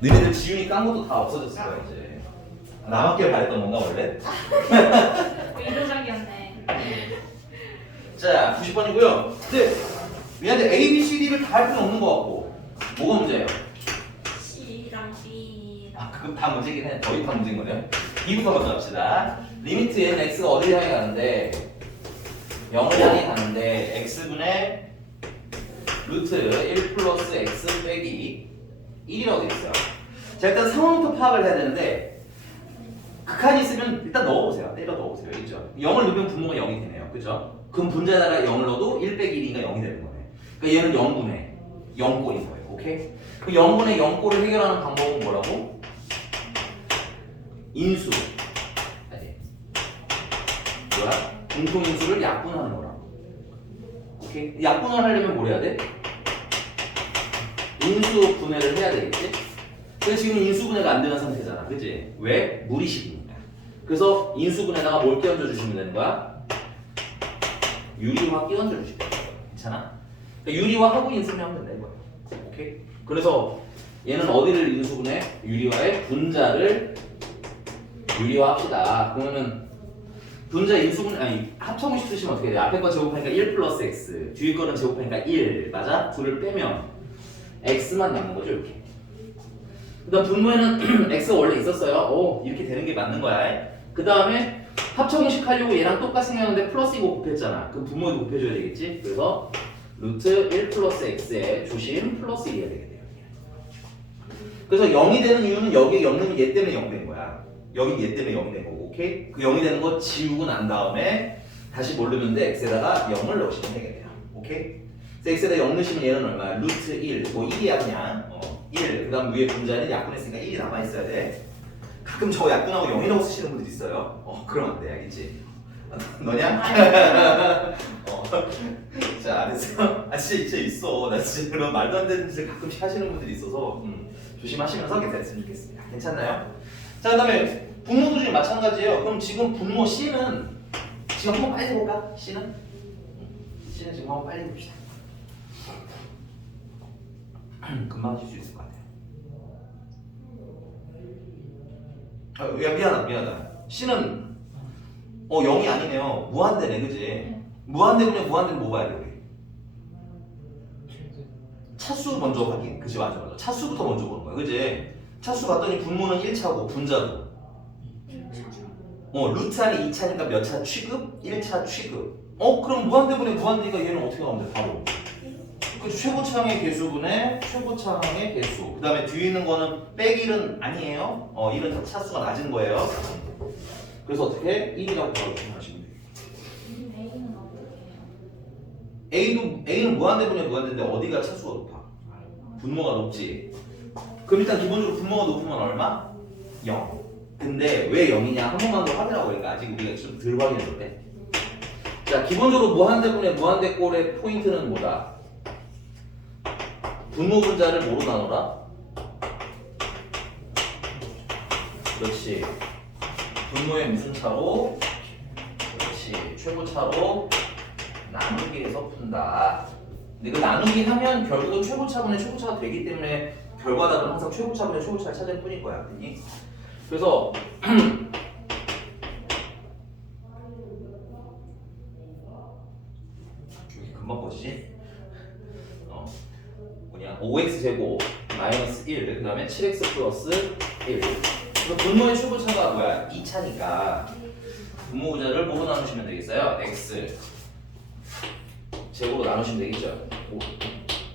너희들 지훈이 깐 것도 다 없어졌을 거야 이제. 남았길 바랬던 건가 원래? 의도적이었네. 자 90번이고요. 근데 미안한데 A, B, C, D를 다 할 필요는 없는 것 같고 뭐가 문제예요? C랑 B. 아 그럼 다 문제긴 해. 거의 다 문제인 거네요. B부터 먼저 합시다. 리미트 얘는 X가 어디를 향해 가는데 0을 향해 가는데 X분의 루트 1 플러스 X 빼기 1이라고 되어 있어요. 자 일단 상황부터 파악을 해야 되는데 극한이 있으면 일단 넣어보세요. 때려 넣어보세요. 있죠? 0을 넣으면 분모가 0이 되네요. 그죠? 그럼 분자에다가 0을 넣어도 1 빼기 1이니까 0이 되는 거네. 그러니까 얘는 0분의 0꼴인 거예요. 오케이? 그 0분의 0꼴을 해결하는 방법은 뭐라고? 인수. 아니. 뭐야? 공통인수를 약분하는 거라고. 오케이? 약분을 하려면 뭘 해야 돼? 인수 분해를 해야 되겠지? 그래서 지금 인수 분해가 안 되는 상태잖아. 그치? 왜? 무리식이니까. 그래서 인수 분해에다가 뭘 끼얹어 주시면 되는 거야? 유리화 끼얹어 주시면 돼요. 괜찮아? 그러니까 유리화하고 인수분해 하면 된다 이거예요. 오케이? 그래서 얘는 어디를 인수분해? 유리화의 분자를 유리화합시다. 그러면은 분자 인수분해 아니 합성식 쓰시면 어떻게 돼? 앞에 거 제곱하니까 1 플러스 x, 뒤에 거는 제곱하니까 1 맞아? 둘을 빼면 x만 남는 거죠 이렇게. 그다음 분모에는 x가 원래 있었어요. 오 이렇게 되는 게 맞는 거야. 그 다음에 합성식 하려고 얘랑 똑같이 생겼는데 플러스 이거 곱했잖아. 그럼 분모에도 곱해줘야 되겠지? 그래서 루트 1 플러스 x에 조심 플러스 1이 해야 되겠네요. 그래서 0이 되는 이유는 여기에 0 넣으면 얘 때문에 0 된 거야. 여기 얘 때문에 0이 된 거고, 오케이? 그 0이 되는 거 지우고 난 다음에 다시 뭘 넣으면 돼? x에다가 0을 넣으시면 되겠네요. 오케이? 그래서 x에다 0 넣으시면 얘는 얼마야? 루트 1, 뭐 1이야 그냥. 1. 그 다음 위에 분자는 약분했으니까 1이 남아있어야 돼. 가끔 저거 약분하고 0이라고 쓰시는 분들 있어요. 그럼 안 돼, 알겠지? 너냐? 자, 알았어. 아, 진짜 있어. 나 진짜 그런 말도 안 되는 짓을 가끔씩 하시는 분들이 있어서 조심하시면서 계산했으면 좋겠습니다. 괜찮나요? 자, 그 다음에 분모도 지금 마찬가지예요. 그럼 지금 분모 C는 지금 한번 빨리 해볼까? C는? C는 지금 한번 빨리 해봅시다. 금방 하실 수 있을 것 같아요. 야, 미안하다. C는 0이 아니네요. 무한대네, 그지? 무한대분의 무한대는 뭐 봐야 돼, 우리? 차수 먼저 확인. 그치, 맞아. 차수부터 먼저 보는 거야, 그지? 차수 봤더니 분모는 1차고, 분자도. 루트 안에 2차니까 몇 차 취급? 1차 취급. 그럼 무한대분의 무한대가 얘는 어떻게 나오면 돼, 바로? 그 최고차항의 개수분의 최고차항의 개수. 그 다음에 뒤에 있는 거는 빼기 1은 아니에요. 1은 차수가 낮은 거예요. 그래서 어떻게? 1이라고 생각하시면 돼요. A는 어떻게 해요? A는 무한대분의 무한대인데 어디가 차수가 높아? 분모가 높지. 그럼 일단 기본적으로 분모가 높으면 얼마? 0. 근데 왜 0이냐? 한 번만 더 확인하고 보니까 아직 우리가 좀 덜 확인했는데. 자, 기본적으로 무한대분의 무한대꼴의 포인트는 뭐다? 분모 분자를 뭐로 나눠라? 그렇지. 분모의 무슨 차로? 그렇지. 최고차로 나누기 해서 푼다. 근데 그 나누기 하면 결국은 최고차분의 최고차가 되기 때문에 결과답은 항상 최고차분의 최고차를 찾을 뿐일 거야. 알겠니? 그래서 여기 금방 꺼지지? 뭐냐 5x제곱 마이너스 1, 그 다음에 7x 플러스 1. 그래서 분모의 최고차가 뭐야? 2차니까 분모 분자를 뭐로 나누시면 되겠어요? x 제곱으로 나누시면 되겠죠?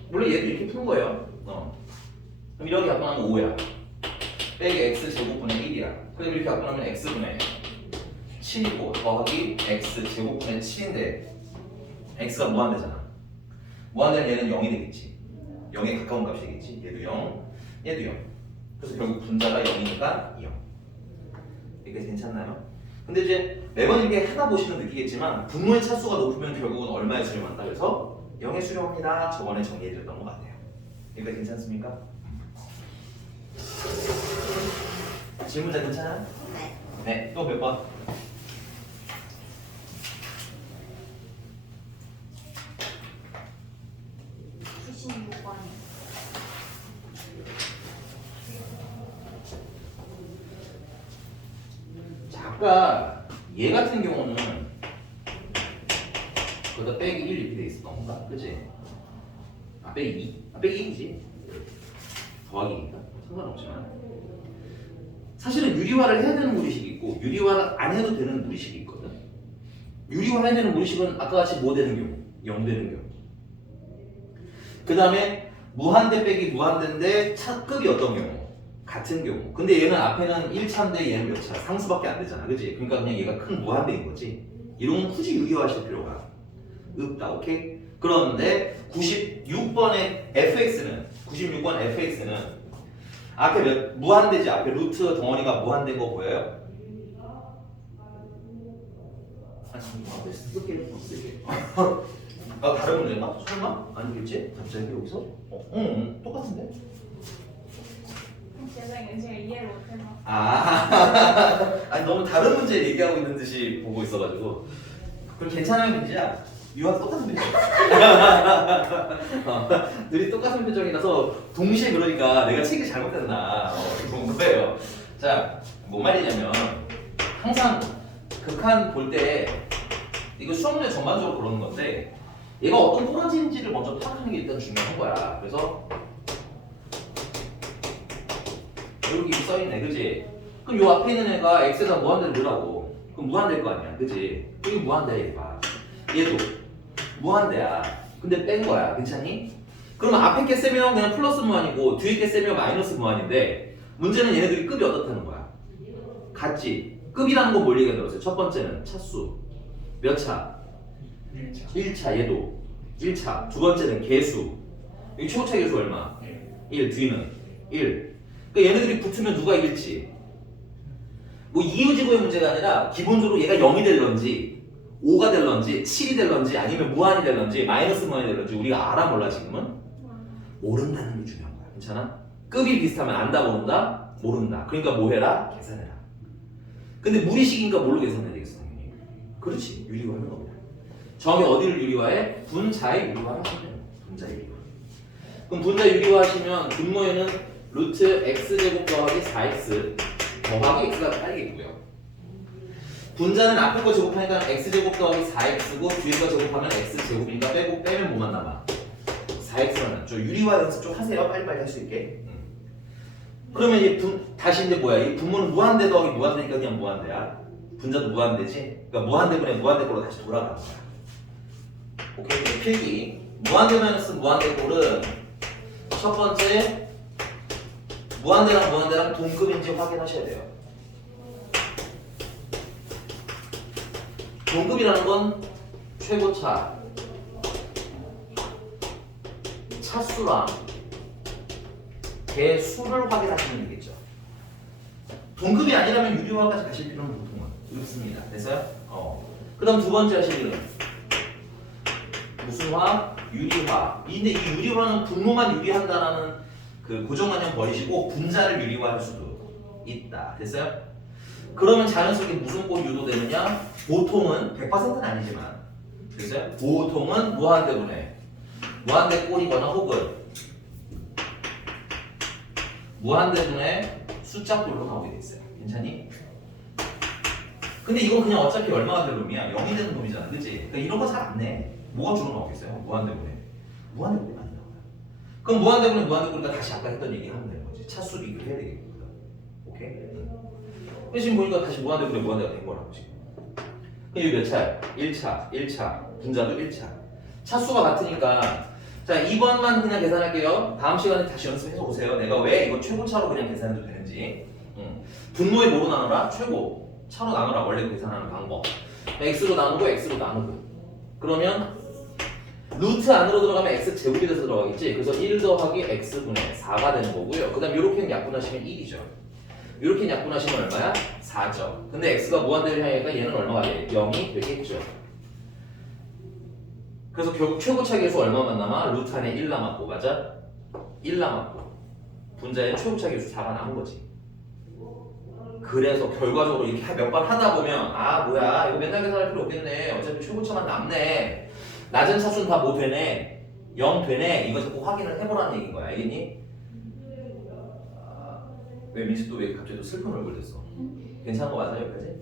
물론 얘도 이렇게 푸는 거예요. 그럼 이렇게 약분하면 5야. 빼기 x 제곱분의 1이야. 그럼 이렇게 약분하면 x분의 7이고 더하기 x 제곱분의 7인데 x가 무한대잖아. 무한대는 얘는 0이 되겠지. 0에 가까운 값이 되겠지. 얘도 0, 얘도 0. 그래서 결국 분자가 0이니까 0. 여기까지 괜찮나요? 근데 이제 매번 이렇게 하다 보시면 느끼겠지만 분모의 차수가 높으면 결국은 얼마에 수렴한다. 그래서 0에 수렴합니다. 저번에 정리해드렸던 것 같아요. 여기까지 괜찮습니까? 질문자 괜찮아요? 네. 또 몇 번? 아까 얘 같은 경우는 거기다 빼기 1 이렇게 돼 있었던 건가? 그치? 아 빼기 2? 아 빼기 1이지? 더하기니까 상관없지만 사실은 유리화를 해야 되는 무리식이 있고 유리화를 안 해도 되는 무리식이 있거든. 유리화 해야 되는 무리식은 아까 같이 뭐 되는 경우? 0 되는 경우. 그 다음에 무한대 빼기 무한대인데 차급이 어떤 경우? 같은 경우. 근데 얘는 앞에는 1차인데 얘는 몇 차? 상수밖에 안 되잖아. 그치? 그러니까 그냥 얘가 큰 무한대인 거지. 이런 건 굳이 유리화 하실 필요가 없다. 오케이? 그런데 96번의 fx는 앞에 무한대지. 앞에 루트 덩어리가 무한대인 거 보여요? 아니 무한대 쓸게 아 다른 문제인가? 설마? 아니겠지? 갑자기 여기서? 응 똑같은데? 죄송해요. 제가 이해를 못해서. 아니 너무 다른 문제 얘기하고 있는 듯이 보고 있어가지고 그럼 괜찮아요 민지야? 유아 똑같은 표정 둘이 똑같은 표정이라서 동시에 그러니까 내가 책이 잘못됐나 본 거예요. 자, 뭔 말이냐면 항상 극한 볼 때 이거 수학 문제 전반적으로 그러는 건데 얘가 어떤 꼬라지인지를 먼저 파악하는 게 일단 중요한 거야. 그래서 여기 써있네, 그지? 그럼 요 앞에 있는 애가 x에다 무한대를 넣으라고. 그럼 무한대일 거 아니야, 그지? 여기 무한대야, 얘가. 얘도 무한대야. 근데 뺀 거야, 괜찮니? 그러면 앞에 게 세면 그냥 플러스 무한이고 뒤에 게 세면 마이너스 무한인데 문제는 얘네들이 급이 어떻다는 거야? 같지? 급이라는 건 뭘 얘기하는 거지? 첫 번째는 차수. 몇 차? 1차 얘도 1차. 두 번째는 개수. 여기 최고차 개수 얼마? 1. 뒤는 1. 그러니까 얘네들이 붙으면 누가 이길지. 뭐 이유지고의 문제가 아니라 기본적으로 얘가 0이 될런지 5가 될런지 7이 될런지 아니면 무한이 될런지 마이너스 무한이 될런지 우리가 알아 몰라 지금은? 모른다는 게 중요한 거야. 괜찮아? 급이 비슷하면 안다 모른다? 모른다. 그러니까 뭐 해라? 계산해라. 근데 무리식인가 뭘로 계산해야 되겠어 당연히? 그렇지. 유리화하는 겁니다. 정확히 어디를 유리화해? 분자의 유리화를 하시면 분자의 유리화. 그럼 분자 유리화 하시면 분모에는 루트 x제곱 더하기 4x 더하기 x가 따르겠고요. 분자는 앞에 거 제곱하니까 x제곱 더하기 4x고 뒤에 거 제곱하면 x제곱인가 빼고 빼면 뭐만 남아? 4x만 남죠. 유리화 연습 좀 하세요. 빨리빨리 할 수 있게. 그러면 다시 이제 뭐야? 이 분모는 무한대 더하기 무한대니까 그냥 무한대야. 분자도 무한대지. 그러니까 무한대분의 무한대 꼴로 다시 돌아가는 거야. 오케이? 필기. 무한대 마이너스 무한대 꼴은 첫 번째 무한대랑 무한대랑 동급인지 확인하셔야 돼요. 동급이라는 건 최고차, 차수랑 개수를 확인하시면 되겠죠. 동급이 아니라면 유리화까지 가실 필요는 보통은 없습니다. 됐어요? 그 다음 두 번째 하실 일은 무슨 화? 유리화. 근데 이 유리화는 분모만 유리한다라는 그 고정관념 버리시고 분자를 유리화할 수도 있다. 됐어요? 그러면 자연스럽게 무슨 꼴이 유도되느냐? 보통은 100%는 아니지만 됐어요? 보통은 무한대분의 무한대 꼴이거나 혹은 무한대분의 숫자 꼴로 나오게 돼 있어요. 괜찮니? 근데 이건 그냥 어차피 얼마가 될 놈이야? 0이 되는 놈이잖아. 그치? 그러니까 이런 거 잘 안 내. 뭐가 주로 나오겠어요? 무한대분의 무한대분의 안 나와요. 그럼 무한대분의 무한대분이니까 다시 아까 했던 얘기 하면 되는 거지. 차수 비교를 해야 되겠거든. 오케이? 근데 지금 보니까 다시 무한대분의 무한대가 된 거라고 지금. 그럼 여기 몇 차야? 1차, 1차. 분자도 1차. 차수가 같으니까 자 2번만 그냥 계산할게요. 다음 시간에 다시 연습해서 보세요. 내가 왜 이거 최고차로 그냥 계산해도 되는지. 분모에 뭐로 나누라? 최고 차로 나누라. 원래 계산하는 방법. x로 나누고 x로 나누고. 그러면 루트 안으로 들어가면 x 제곱이 돼서 들어가겠지. 그래서 1 더하기 x분의 4가 되는 거고요. 그 다음 이렇게 약분하시면 1이죠. 이렇게 약분하시면 얼마야? 4죠. 근데 x가 무한대를 향하니까 얘는 얼마가 돼? 0이 되겠죠. 그래서 결국 최고차 계수 얼마만 남아? 루트 안에 1 남았고, 맞아? 1 남았고 분자의 최고차 계수 4가 남은 거지. 그래서 결과적으로 이렇게 몇 번 하다 보면 아 뭐야 이거 맨날 계산할 필요 없겠네. 어차피 최고차만 남네. 낮은 차수는 다 뭐 되네? 0 되네. 이거 자꾸 확인을 해보라는 얘기인 거야. 알겠니? 왜 민지 또 왜 갑자기 또 슬픈 얼굴 됐어? 괜찮은 거 맞아요 여기까지?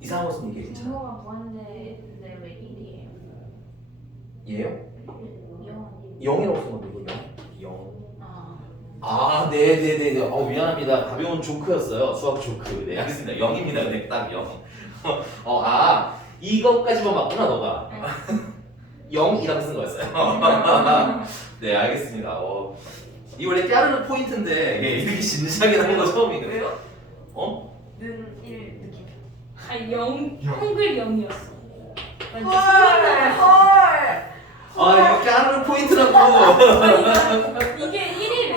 이상한 거 쓰면 이게 괜찮아. 분모가 무한대인데 왜 1이에요? 얘요? 0. 0이라고 쓴 건데 이거 0. 아. 아, 네네네네. 미안합니다. 가벼운 조크였어요. 수학 조크. 네, 알겠습니다. 0입니다. 네, 딱 0. 이것까지만 맞구나, 너가. 0이라고 쓴 거였어요. 네, 알겠습니다. 이 원래 깨르는 포인트인데, 예, 이렇게 진지하게 나온 거 처음이네. 왜요? 는 1 느낌. 아 0. 한글 0이었어. 헐. 이거 깨르는 포인트라고. 이게 1이래.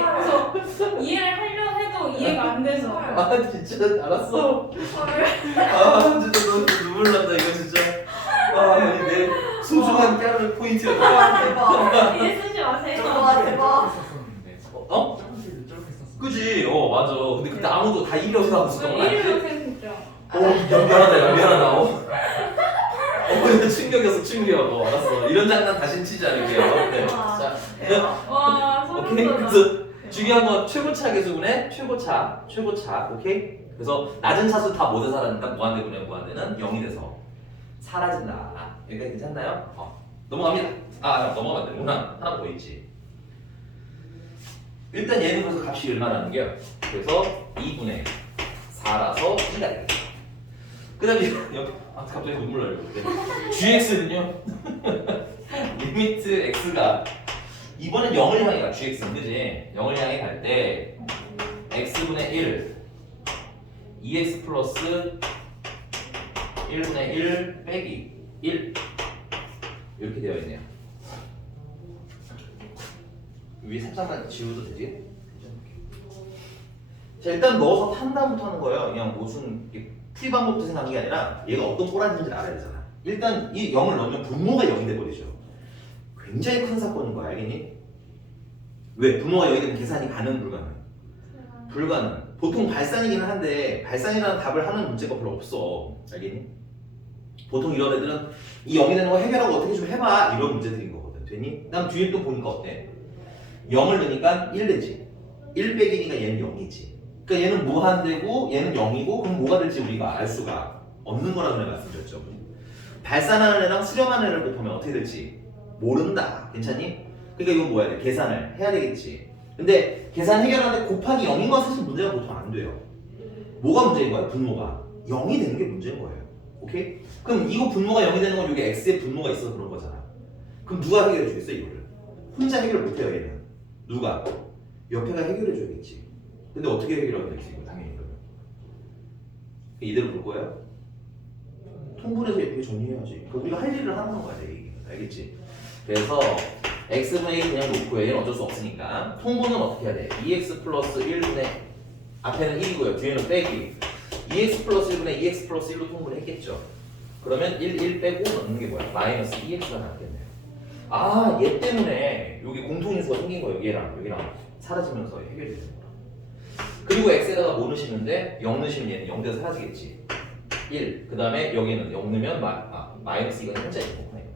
그래서 이해를 하려 해도 이해가 안 돼서. 진짜, 알았어. 헐. 진짜 너 눈물 난다, 이거 진짜. 내 소중한 깨르는 포인트였다. 와 대박. 이해 쓰지 마세요. 와 대박. 그지? 맞아. 근데 그때 아무도 다 1이라고 생각했었던 거 1이라고 알지? 생각했죠. 미안하다. 이거 충격이었어, 충격. 알았어. 이런 장난 다신 치지 않을게요. 네. 자, 대박. 와 소름 오케이. 돋아. 그래서 중요한 건 최고차 계수분의 최고차. 오케이? 그래서 낮은 차수 다 모두 사라지니까 무한대분의 무한대는 0이 돼서 사라진다. 여기까지 괜찮나요? 넘어갑니다. 넘어가면 안 되구나. 하나 더 있지. 일단 얘는 그래서 값이 얼마라는 게요. 그래서 2분의 4라서 2가 되겠죠. 그 다음에 갑자기 눈물 나요. gx는요. 리미트 x가 이번엔 0을 향해 가. gx는 그지? 0을 향해 갈 때 x분의 1 2x 플러스 1분의 1 빼기 1 이렇게 되어 있네요. 위에 살짝만 지워도 되지? 자, 일단 넣어서 탄 다음부터 하는 거예요. 그냥 무슨 풀이 방법도 생각하는 게 아니라 얘가 어떤 꼬라지인지 알아야 되잖아. 일단 이 0을 넣으면 분모가 0이 돼버리죠. 굉장히 큰 사건인 거야, 알겠니? 왜? 분모가 0이 되면 계산이 가능, 불가능? 불가능. 보통 발산이기는 한데 발산이라는 답을 하는 문제가 별로 없어. 알겠니? 보통 이런 애들은 이 0이 되는 거 해결하고 어떻게 좀 해봐, 이런 문제들인 거거든. 되니? 그다음 뒤에 또 보니까 어때? 0을 넣으니까 1 되지. 1 빼기니까 얘는 0이지. 그러니까 얘는 무한대고 얘는 0이고 그럼 뭐가 될지 우리가 알 수가 없는 거라고 내가 말씀드렸죠. 발산하는 애랑 수렴하는 애를 곱하면 어떻게 될지 모른다. 괜찮니? 그러니까 이건 뭐 해야 돼? 계산을 해야 되겠지. 근데 계산 해결하는데 곱하기 0인 건 사실 문제가 보통 안 돼요. 뭐가 문제인 거야? 분모가 0이 되는 게 문제인 거예요. 오케이? 그럼 이거 분모가 0이 되는 건 여기 x의 분모가 있어서 그런 거잖아. 그럼 누가 해결해 주겠어 이거를? 혼자 해결 못해요 얘는. 누가? 옆에가 해결해 줘야겠지. 근데 어떻게 해결하겠지 이거 당연히 그러면. 이대로 볼 거예요? 통분해서 예쁘게 정리해야지. 그 우리가 할 일을 하는 거야 내 얘기는. 알겠지? 그래서 x분의 1 그냥 놓고요. 얘는 어쩔 수 없으니까. 통분은 어떻게 해야 돼? 2x 플러스 1분의 앞에는 1이고요. 뒤에는 빼기. 2x 플러스 1분의 2x 플러스 1로 통분을 했겠죠. 그러면 1 빼고 넣는 게 뭐야? 마이너스 2x가 나왔겠네요. 얘 때문에 여기 공통인수가 생긴 거예요. 여기랑 사라지면서 해결이 되는 거야. 그리고 x에다가 뭐 넣으시는데 0 넣으시면 얘는 0 돼서 사라지겠지. 1. 그 다음에 여기는 0 넣으면 마이너스 이건 현재 있는 거예요.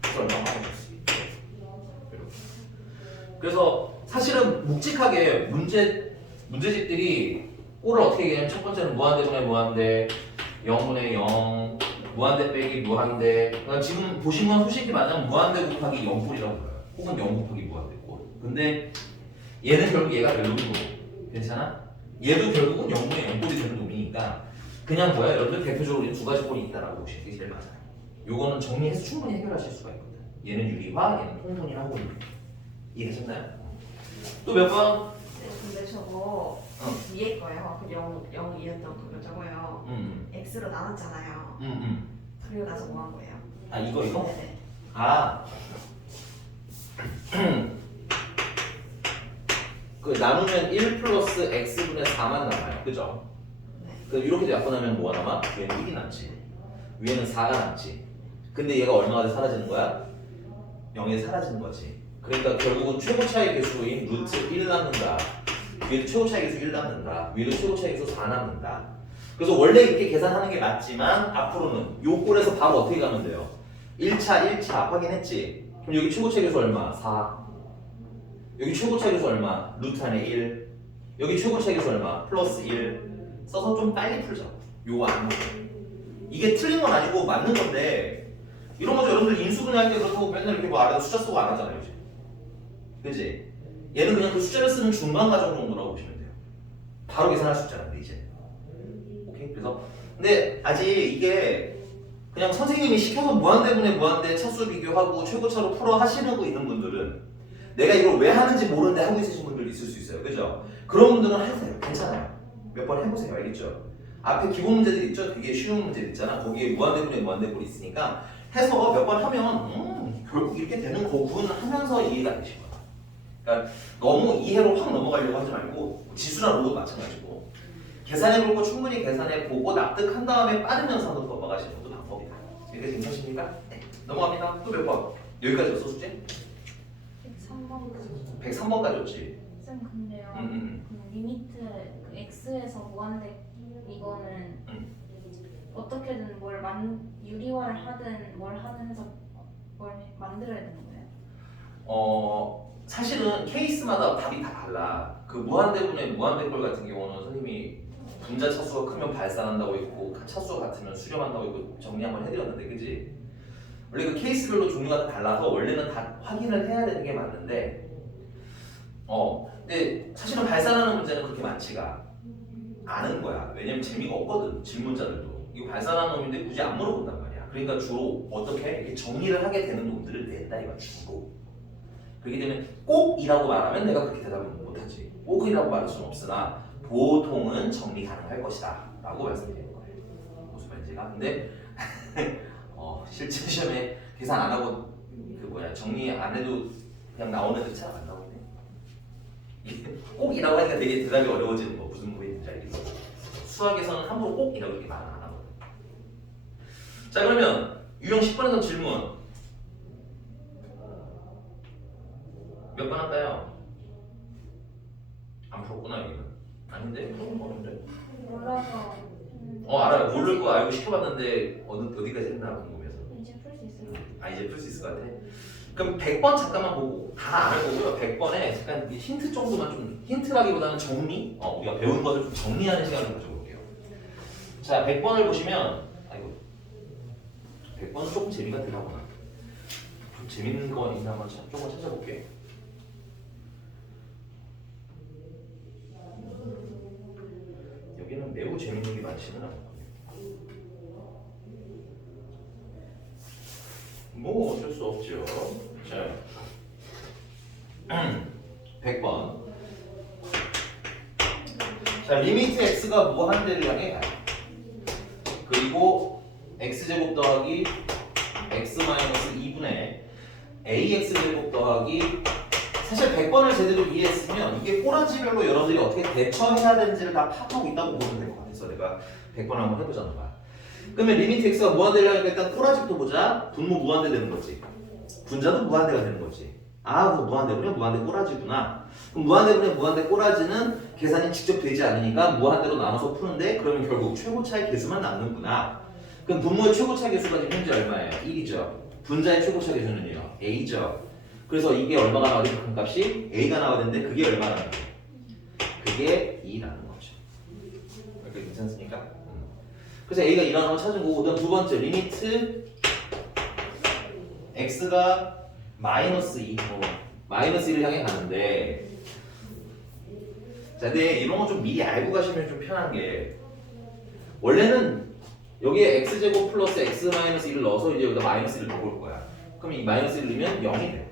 그래서 얼마 마이너스 2. 그래서 사실은 묵직하게 문제집들이 꼴을 어떻게 얘기하냐면 첫 번째는 무한대분의 무한대 0분의 0 무한대 빼기 무한대. 그러니까 지금 보신 건 솔직히 말하면 무한대 곱하기 0꼴이라고 불러요. 혹은 0 곱하기 무한대 꼴. 근데 얘는 결국 얘가 별로인 거고. 괜찮아? 얘도 결국은 0분의 0꼴이 되는 놈이니까 그냥 여러분들 대표적으로 두 가지 꼴이 있다라고 보시는 게 제일 맞아요. 요거는 정리해서 충분히 해결하실 수가 있거든. 얘는 유리화, 얘는 통분이라고. 이해하셨나요? 또 몇 번? 네, 근데 저거 위에 거예요. 그 0이었던 그거 저거요. x로 나눴잖아요. 그리고 나서 뭐 한 거예요? 이거? 네네. 그 나누면 1 플러스 x분의 4만 남아요. 그죠? 네. 그 이렇게 약분하면 뭐가 남아? 위에는 1이 남지. 위에는 4가 남지. 근데 얘가 얼마가 돼 사라지는 거야? 0에 사라지는 거지. 그러니까 결국은 최고차의 개수인 루트 1 남는다. 위에도 최고차의 개수 1 남는다. 위에도 최고차의 개수 4 남는다. 그래서 원래 이렇게 계산하는 게 맞지만 앞으로는 요 꼴에서 바로 어떻게 가면 돼요? 1차 확인했지? 그럼 여기 최고차의 개수 얼마? 4. 여기 최고차의 개수 얼마? 루트 안에 1. 여기 최고차의 개수 얼마? 플러스 1. 써서 좀 빨리 풀자. 요거 안 먹어. 이게 틀린 건 아니고 맞는 건데 이런 거죠. 여러분들 인수분해 할 때 그렇다고 맨날 이렇게 뭐 아래다 숫자 쓰고 안 하잖아요. 이제. 그지? 얘는 그냥 그 숫자를 쓰는 중간 과정 정도라고 보시면 돼요. 바로 계산할 수 있잖아요. 이제. 오케이? 그래서 근데 아직 이게 그냥 선생님이 시켜서 무한대분의 무한대 차수 비교하고 최고차로 풀어 하시는 거 있는 분들은 내가 이걸 왜 하는지 모르는데 하고 있으신 분들 있을 수 있어요. 그죠? 그런 분들은 하세요. 괜찮아요. 몇 번 해보세요. 알겠죠? 앞에 기본 문제들 있죠? 되게 쉬운 문제들 있잖아. 거기에 무한대분의 무한대꼴이 있으니까 해서 몇 번 하면 결국 이렇게 되는 거군 하면서 이해가 되신 거야. 그러니까 너무 이해로 확 넘어가려고 하지 말고 지수나 로도 마찬가지고 계산해볼 거 충분히 계산해보고 납득한 다음에 빠르면서 한번 넘어가시는 것도 방법이다. 이렇게 괜찮으십니까? 네. 넘어갑니다. 또 몇 번? 여기까지였어 숙제? 103번 103번까지였지. 쌤 근데요 그 리미트 그 x에서 무한대 이거는 어떻게든 유리화를 하든 뭘 하든 해서 뭘 만들어야 되는 거예요? 사실은 케이스마다 답이 다 달라. 그 무한대분의 무한대꼴 같은 경우는 선생님이 분자 차수가 크면 발산한다고 했고 차수가 같으면 수렴한다고 했고 정리 한번 해드렸는데 그지? 원래 그 케이스별로 종류가 다 달라서 원래는 다 확인을 해야 되는 게 맞는데 근데 사실은 발산하는 문제는 그렇게 많지가 않은 거야. 왜냐면 재미가 없거든. 질문자들도 이거 발산하는 놈인데 굳이 안 물어본단 말이야. 그러니까 주로 어떻게 이렇게 정리를 하게 되는 놈들을 낸다 이거 주로. 그렇기 때문에 꼭이라고 말하면 내가 그렇게 대답을 못하지. 꼭이라고 말할 수는 없으나 보통은 정리 가능할 것이다 라고 말씀드리는 거예요. 무슨 말인지가. 근데 실제 시험에 계산 안 하고 정리 안 해도 그냥 나오는 애들 잘 안 나오네. 꼭이라고 하니까 되게 대답이 어려워지는 거 무슨 말인지 알겠어? 수학에서는 함부로 꼭이라고 이렇게 말은 안 하거든. 자 그러면 유형 10번에서 질문 몇 번 할까요? 안 풀었구나 여기는. 아닌데? 어른데? 몰라서 알아요. 모를 거 알고 시켜봤는데 어디까지 했나 궁금해서. 이제 풀 수 있을 것 같아요. 이제 풀 수 있을 것 같아. 그럼 100번 잠깐만 보고 다 안 할 거고요. 100번에 잠깐 힌트 정도만 좀 힌트라기보다는 정리? 우리가 배운 것을 좀 정리하는 시간을 가져볼게요. 자 100번을 보시면 100번은 조금 재미가 들어가구나. 좀 재밌는 거 있나 한번 조금 찾아볼게. 여기는 매우 재밌는 게 많지는 않고 뭐 어쩔 수 없죠. 자 100번 자 리미트 x가 무한대를 향해 가요. 그리고 x제곱 더하기 x-2분의 ax제곱 더하기 사실 100번을 제대로 이해했으면 이게 꼬라지별로 여러분들이 어떻게 대처해야 되는지를 다 파악하고 있다고 보면 될 것 같아서 내가 100번 한번 해보자는 거야. 그러면 리미트 x가 무한대라니까 일단 꼬라지부터 보자. 분모 무한대 되는 거지. 분자도 무한대가 되는 거지. 그래서 무한대분의 무한대 꼬라지구나. 그럼 무한대분의 무한대 꼬라지는 계산이 직접 되지 않으니까 무한대로 나눠서 푸는데 그러면 결국 최고차의 개수만 남는구나. 그럼 분모의 최고차 개수가 지금 현재 얼마예요? 1이죠. 분자의 최고차 개수는요? a죠. 그래서 이게 얼마가 나와야 돼? 큰 값이 a가 나와야 되는데 그게 얼마나 나와요? 그게 2라는 거죠. 이렇게 괜찮습니까? 그래서 a가 2라는 걸 찾은 거고 그다음 두 번째 리미트 x가 마이너스 2, 마이너스 1을 향해 가는데 자 근데 이런 거 좀 미리 알고 가시면 좀 편한 게 원래는 여기에 x제곱 플러스 x 마이너스 1을 넣어서 이제 여기다 마이너스 1을 넣을 거야. 그럼 이 마이너스 1을 넣으면 0이 돼.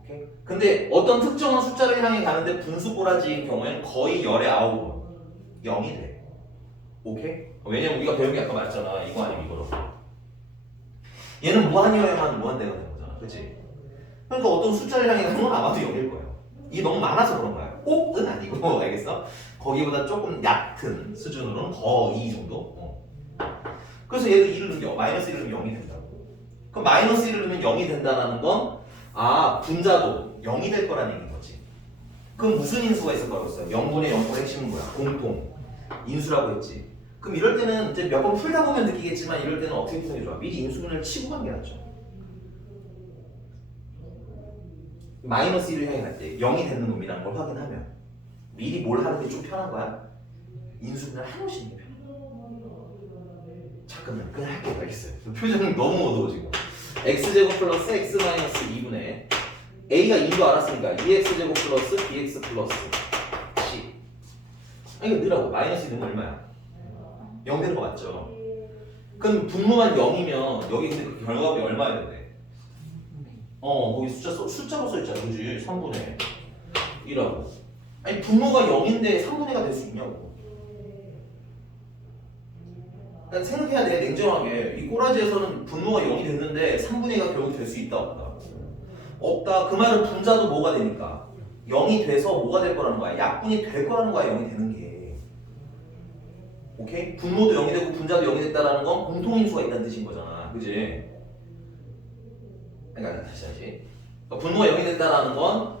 오케이? 근데 어떤 특정한 숫자를 향해 가는데 분수 꼬라지인 경우에는 거의 열의 9번 0이 돼. 오케이? 왜냐면 우리가 배운 게 아까 맞잖아. 이거 아니면 이거로. 얘는 무한이어야만 무한대가 되는 거잖아. 그치? 그러니까 어떤 숫자를 향해 가는 건 아마도 0일 거예요. 이게 너무 많아서 그런 거야. 꼭은 아니고 알겠어? 거기보다 조금 얕은 수준으로는 거의 이 정도. 그래서 얘도 2를 넣으면 마이너스 1을 넣으면 0이 된다고. 그럼 마이너스 1을 넣으면 0이 된다는 건 분자도 0이 될 거라는 얘기인 거지. 그럼 무슨 인수가 있을 거라고 했어요? 0분의 0의 핵심은 뭐야? 공통 인수라고 했지. 그럼 이럴 때는 이제 몇 번 풀다 보면 느끼겠지만 이럴 때는 어떻게 풀는 게 좋아? 미리 인수분해를 치고 간 게 낫죠. 마이너스 1을 향해 갈 때 0이 되는 놈이라는 걸 확인하면 미리 뭘 하는 게 좀 편한 거야? 인수분해를 해놓으시는 게 편해. 잠깐만 그냥 할게요. 알겠어요. 표정이 너무 어두워 지금. x제곱 플러스 x 마이너스 2분의 a가 2인 거 알았으니까 2x제곱 플러스 bx 플러스 c. 이거 넣으라고. 마이너스 2는 얼마야? 0 되는 거 맞죠? 그럼 분모만 0이면 여기 근데 그 결과값이 얼마야 된대? 거기 숫자로 써있잖아. 그지? 3분의 1하고. 아니 분모가 0인데 3분의 1가 될 수 있냐고. 그러니까 생각해야 돼. 냉정하게. 이 꼬라지에서는 분모가 0이 됐는데 3분의 1가 결국 될 수 있다 없다? 없다. 그 말은 분자도 뭐가 되니까 0이 돼서 뭐가 될 거라는 거야? 약분이 될 거라는 거야. 0이 되는 게. 오케이? 분모도 0이 되고 분자도 0이 됐다라는 건 공통인수가 있다는 뜻인 거잖아. 그지? 그러니까 다시 하지. 분모가 0이 된다라는 건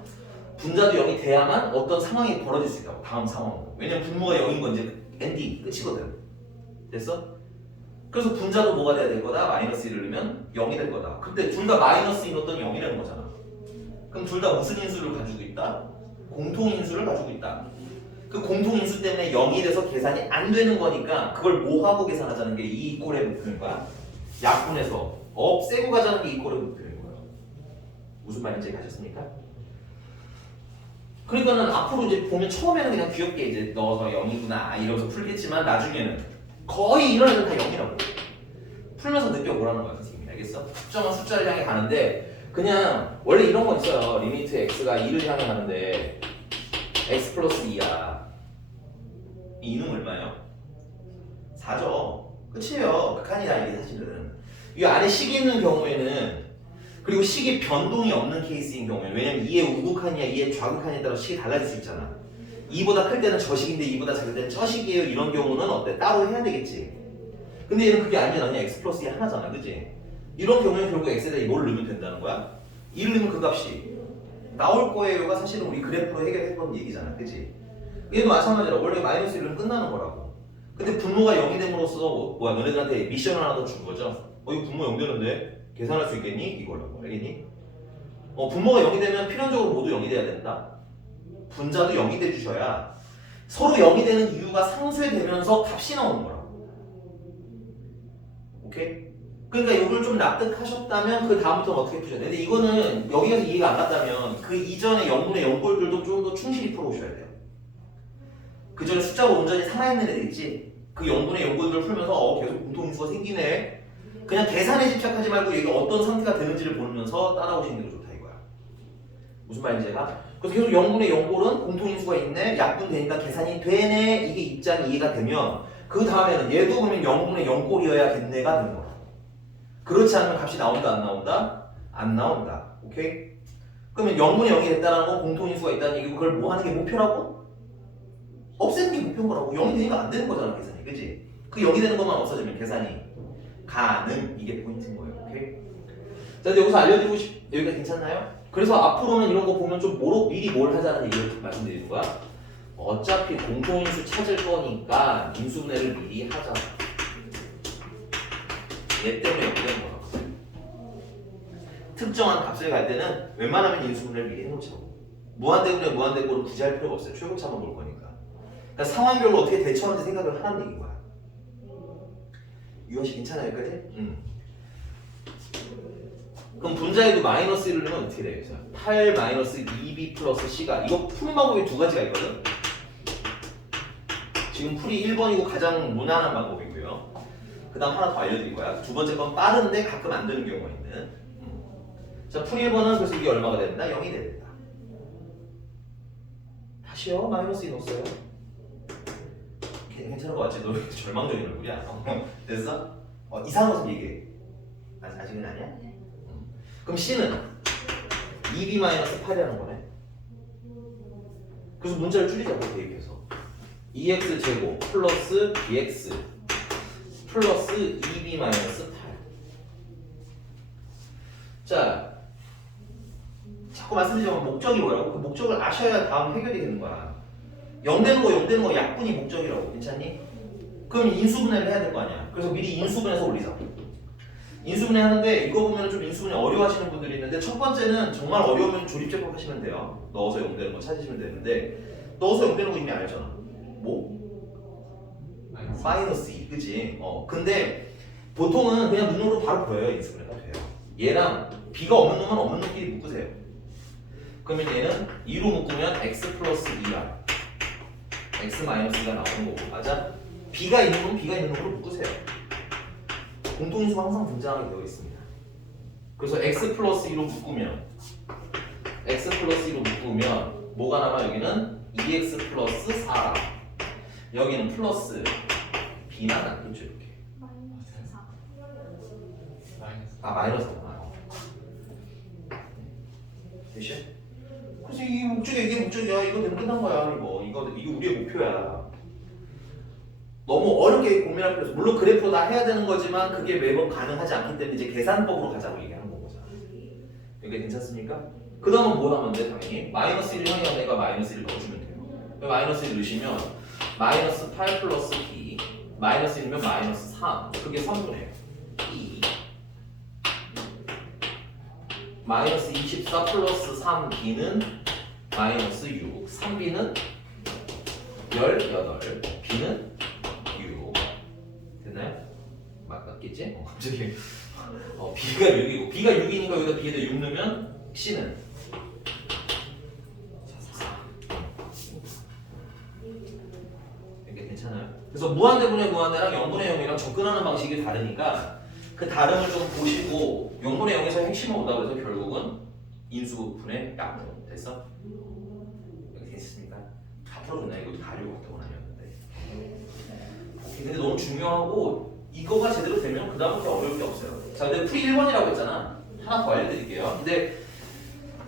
분자도 0이 돼야만 어떤 상황이 벌어질 수 있다고. 다음 상황으로. 왜냐면 분모가 0인 건 이제 엔딩 끝이거든. 됐어? 그래서 분자도 뭐가 돼야 될 거다? 마이너스 1을 넣으면 0이 될 거다. 그때 둘 다 마이너스 1 넣었더니 0이라는 거잖아. 그럼 둘 다 무슨 인수를 가지고 있다? 공통인수를 가지고 있다. 그 공통인수 때문에 0이 돼서 계산이 안 되는 거니까 그걸 뭐 하고 계산하자는 게 이 이꼴의 목표인 거야. 약분해서 없애고 가자는 게 이꼴의 목표인 거야. 무슨 말인지 가셨습니까? 그러니까는 앞으로 이제 보면 처음에는 그냥 귀엽게 이제 넣어서 0이구나 이러면서 풀겠지만 나중에는 거의 이런 애들 다 0이라고 풀면서 느껴보라는 거야. 선생님이. 알겠어? 특정한 숫자를 향해 가는데 그냥 원래 이런 거 있어요. 리미트 x가 2를 향해 가는데 x 플러스 2야. 2는 얼마예요? 4죠. 끝이에요. 극한이다 이게 사실은. 이 안에 식이 있는 경우에는 그리고 식이 변동이 없는 케이스인 경우에는 왜냐면 2의 우극한이야 2의 좌극한에 따라 식이 달라질 수 있잖아. 2보다 클 때는 저 식인데 2보다 작을 때는 저 식이에요. 이런 경우는 어때? 따로 해야 되겠지. 근데 얘는 그게 아니잖아. 그냥 x 플러스 2 하나잖아. 그치? 이런 경우에는 결국 x에다 뭘 넣으면 된다는 거야? 2를 넣으면 그 값이 나올 거예요가 사실은 우리 그래프로 해결했던 얘기잖아. 그치? 얘도 마찬가지라. 원래 마이너스 1은 끝나는 거라고. 근데 분모가 0이 됨으로써 너네들한테 미션을 하나 더 준 거죠. 이거 분모 0 되는데 계산할 수 있겠니? 이거라고. 알겠니? 분모가 0이 되면 필연적으로 모두 0이 돼야 된다. 분자도 0이 돼 주셔야 서로 0이 되는 이유가 상쇄되면서 값이 나오는 거라고. 오케이? 그러니까 이걸 좀 납득하셨다면 그 다음부터는 어떻게 푸셔야 돼? 근데 이거는 여기 가서 이해가 안 갔다면 그 이전에 0분의 0골들도 좀 더 충실히 풀어오셔야 돼요. 그 전에 숫자로 온전히 살아있는 애들 있지? 그 0분의 0골들을 풀면서 계속 공통인수가 생기네. 그냥 계산에 집착하지 말고 얘가 어떤 상태가 되는지를 보면서 따라오시는 게 더 좋다 이거야. 무슨 말인지 제가? 그래서 계속 0분의 0골은 공통인수가 있네. 약분되니까 계산이 되네. 이게 입장이 이해가 되면 그 다음에는 얘도 그러면 0분의 0골이어야겠네가 되는 거야. 그렇지 않으면 값이 나온다 안 나온다? 안 나온다. 오케이? 그러면 0분의 0이 됐다는 건 공통인수가 있다는 얘기고 그걸 뭐 하는 게 목표라고? 없애는 게 목표인 거라고. 0이 되니까 안 되는 거잖아 계산이. 그치? 그 0이 되는 것만 없어지면 계산이 가능. 이게 포인트인 거예요. 오케이? 자, 근데 여기서 알려드리고 여기가 괜찮나요? 그래서 앞으로는 이런 거 보면 좀 미리 뭘 하자는 얘기를 말씀드리는 거야. 어차피 공통인수 찾을 거니까 인수분해를 미리 하자. 얘 때문에 여기 되는 거야. 특정한 값을 갈 때는 웬만하면 인수분해를 미리 해놓자고. 무한대분의 무한대꼴은 굳이 할 필요가 없어요. 최고차만 볼 거니까. 그러니까 상황별로 어떻게 대처하는지 생각을 하라는 얘기인 거야. 유아씨 괜찮아요, 여기까지? 그럼 분자에도 마이너스 1을 넣으면 어떻게 되겠어요? 8 마이너스 2b 플러스 c가 이거 푸는 방법이 두 가지가 있거든? 지금 풀이 1번이고 가장 무난한 방법이고요. 그 다음 하나 더 알려드릴 거야. 두 번째 건 빠른데 가끔 안 되는 경우가 있는. 자, 풀이 1번은 그래서 이게 얼마가 된다? 0이 된다. 다시요. 마이너스 2 넣었어요. 괜찮은 거 같지? 너 절망적인 얼굴이야. 됐어? 이상한 거 좀 얘기해. 아직은 아니야? 그럼 C는 2b-8이라는 거네. 그래서 문자를 줄이자고 대입해서 2x 제곱 플러스 bx 플러스 2b-8. 자, 자꾸 말씀드리지만 목적이 뭐라고? 그 목적을 아셔야 다음 해결이 되는 거야. 0 되는 거 약분이 목적이라고. 괜찮니? 그럼 인수분해를 해야 될 거 아니야. 그래서 미리 인수분해서 올리자. 인수분해 하는데 이거 보면 좀 인수분해 어려워하시는 분들이 있는데 첫 번째는 정말 어려우면 조립제법 하시면 돼요. 넣어서 0 되는 거 찾으시면 되는데 넣어서 0 되는 거 이미 알잖아. 뭐? 마이너스 2, 그치? 근데 보통은 그냥 눈으로 바로 보여요. 인수분해가 돼요. 얘랑 b가 없는 놈은 없는 놈끼리 묶으세요. 그러면 얘는 2로 묶으면 x 플러스 2야. x 마이너스 2가 나오는 거고, 맞아? b가 있는 건 b가 있는 놈으로 묶으세요. 공통인수가 항상 등장하게 되어 있습니다. 그래서 x 플러스 2로 묶으면 뭐가 남아? 여기는 2x 플러스 4. 여기는 플러스 b만 남겠죠, 이렇게. 마이너스구나. 됐어? 그래서 이게 목적이야. 이거 되면 끝난 거야. 이게 우리의 목표야. 너무 어렵게 고민할 필요 없어. 물론 그래프로 다 해야 되는 거지만 그게 매번 가능하지 않기 때문에 이제 계산법으로 가자고 얘기하는 거잖아. 이게 괜찮습니까? 그 다음은 뭐 하면 돼? 당연히 마이너스 1을 향해 내가 마이너스 1을 넣어주면 돼요. 마이너스 1 넣으시면 마이너스 8 플러스 b 마이너스 1이면 마이너스 3 그게 3분의 2 마이너스 24 플러스 3b는 마이너스 6 3b는 18 b는 6 됐나요? 맞겠지? 갑자기 b가 6이고 b가 6이니까 여기다 b에다 6 넣으면 c는 4 이게 괜찮아요? 그래서 무한대분의 무한대랑 0분의 0이랑 접근하는 방식이 다르니까 그 다름을 좀 보시고 0분의 0에서 핵심을 온다고 해서 결국은 인수분의 약분 됐어? 여기 됐습니까? 다 풀어줬나? 이거 다 하려고 했던 건 아니었는데 오케이. 근데 너무 중요하고 이거가 제대로 되면 그 다음부터 어려울 게 없어요. 자, 근데 풀이 1번이라고 했잖아. 하나 더 알려드릴게요. 근데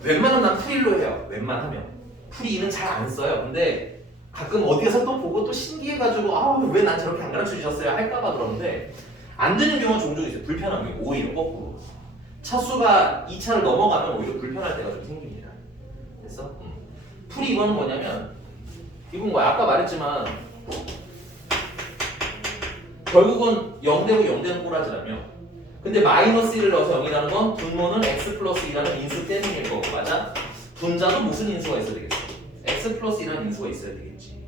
웬만하면 난 풀이 1로 해요. 웬만하면 풀이 2는 잘 안 써요. 근데 가끔 어디에서 또 보고 또 신기해가지고 왜 난 저렇게 안 가르쳐주셨어요 할까봐 그러는데 안 되는 경우가 종종 있어요. 불편한 게 오히려 거꾸로 차수가 2차를 넘어가면 오히려 불편할 때가 좀 생깁니다. 됐어? 풀이 2번은 뭐냐면 이건 뭐야? 아까 말했지만 결국은 0되고 0되는 꼬라지라며 근데 마이너스 1을 넣어서 0이라는 건 분모는 x 플러스 2라는 인수 때문일 거고 맞아? 분자도 무슨 인수가 있어야 되겠어? x 플러스 2라는 인수가 있어야 되겠지.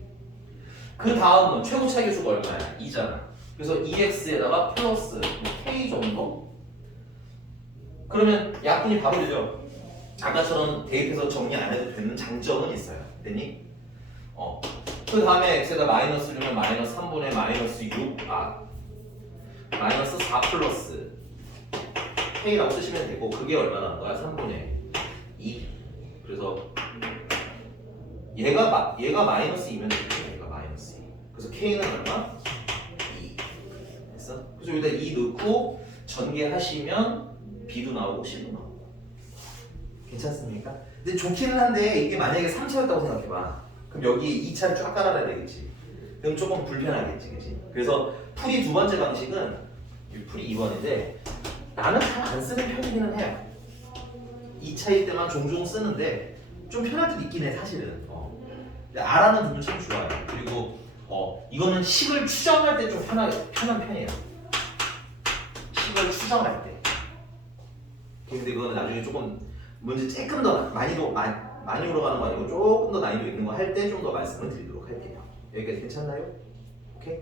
그 다음은 최고 차계수가 얼마야? 2잖아. 그래서 2x에다가 플러스 k 정도? 그러면 약분이 바로 되죠. 아까처럼 대입해서 정리 안 해도 되는 장점은 있어요. 됐니? 그 다음에 x에다 마이너스 주면 마이너스 3분의 마이너스 6 마이너스 4 플러스 k라고 쓰시면 되고 그게 얼마나 거야? 3분의 2 그래서 얘가 마이너스 2면 되겠죠. 얘가 마이너스 2 그래서 k는 얼마? 2 됐어? 그래서 여기다 2 넣고 전개하시면 b도 나오고 c도 나오고 괜찮습니까? 근데 좋기는 한데 이게 만약에 3차였다고 생각해봐 그럼 여기 2차를 쫙 깔아놔야 되겠지 그럼 조금 불편하겠지 그치? 그래서 풀이 두 번째 방식은 풀이 2번인데 나는 잘 안 쓰는 편이기는 해요 2차일 때만 종종 쓰는데 좀 편할 때도 있긴 해 사실은 근데 알아는 두면 참 좋아요 그리고 이거는 식을 추정할 때 좀 편한 편이에요 식을 추정할 때 근데 그거는 나중에 조금 문제 조금 더 많이 올라가는 거 아니고 조금 더 난이도 있는 거 할 때 좀 더 말씀을 드리도록 할게요 여기까지 괜찮나요? 오케이?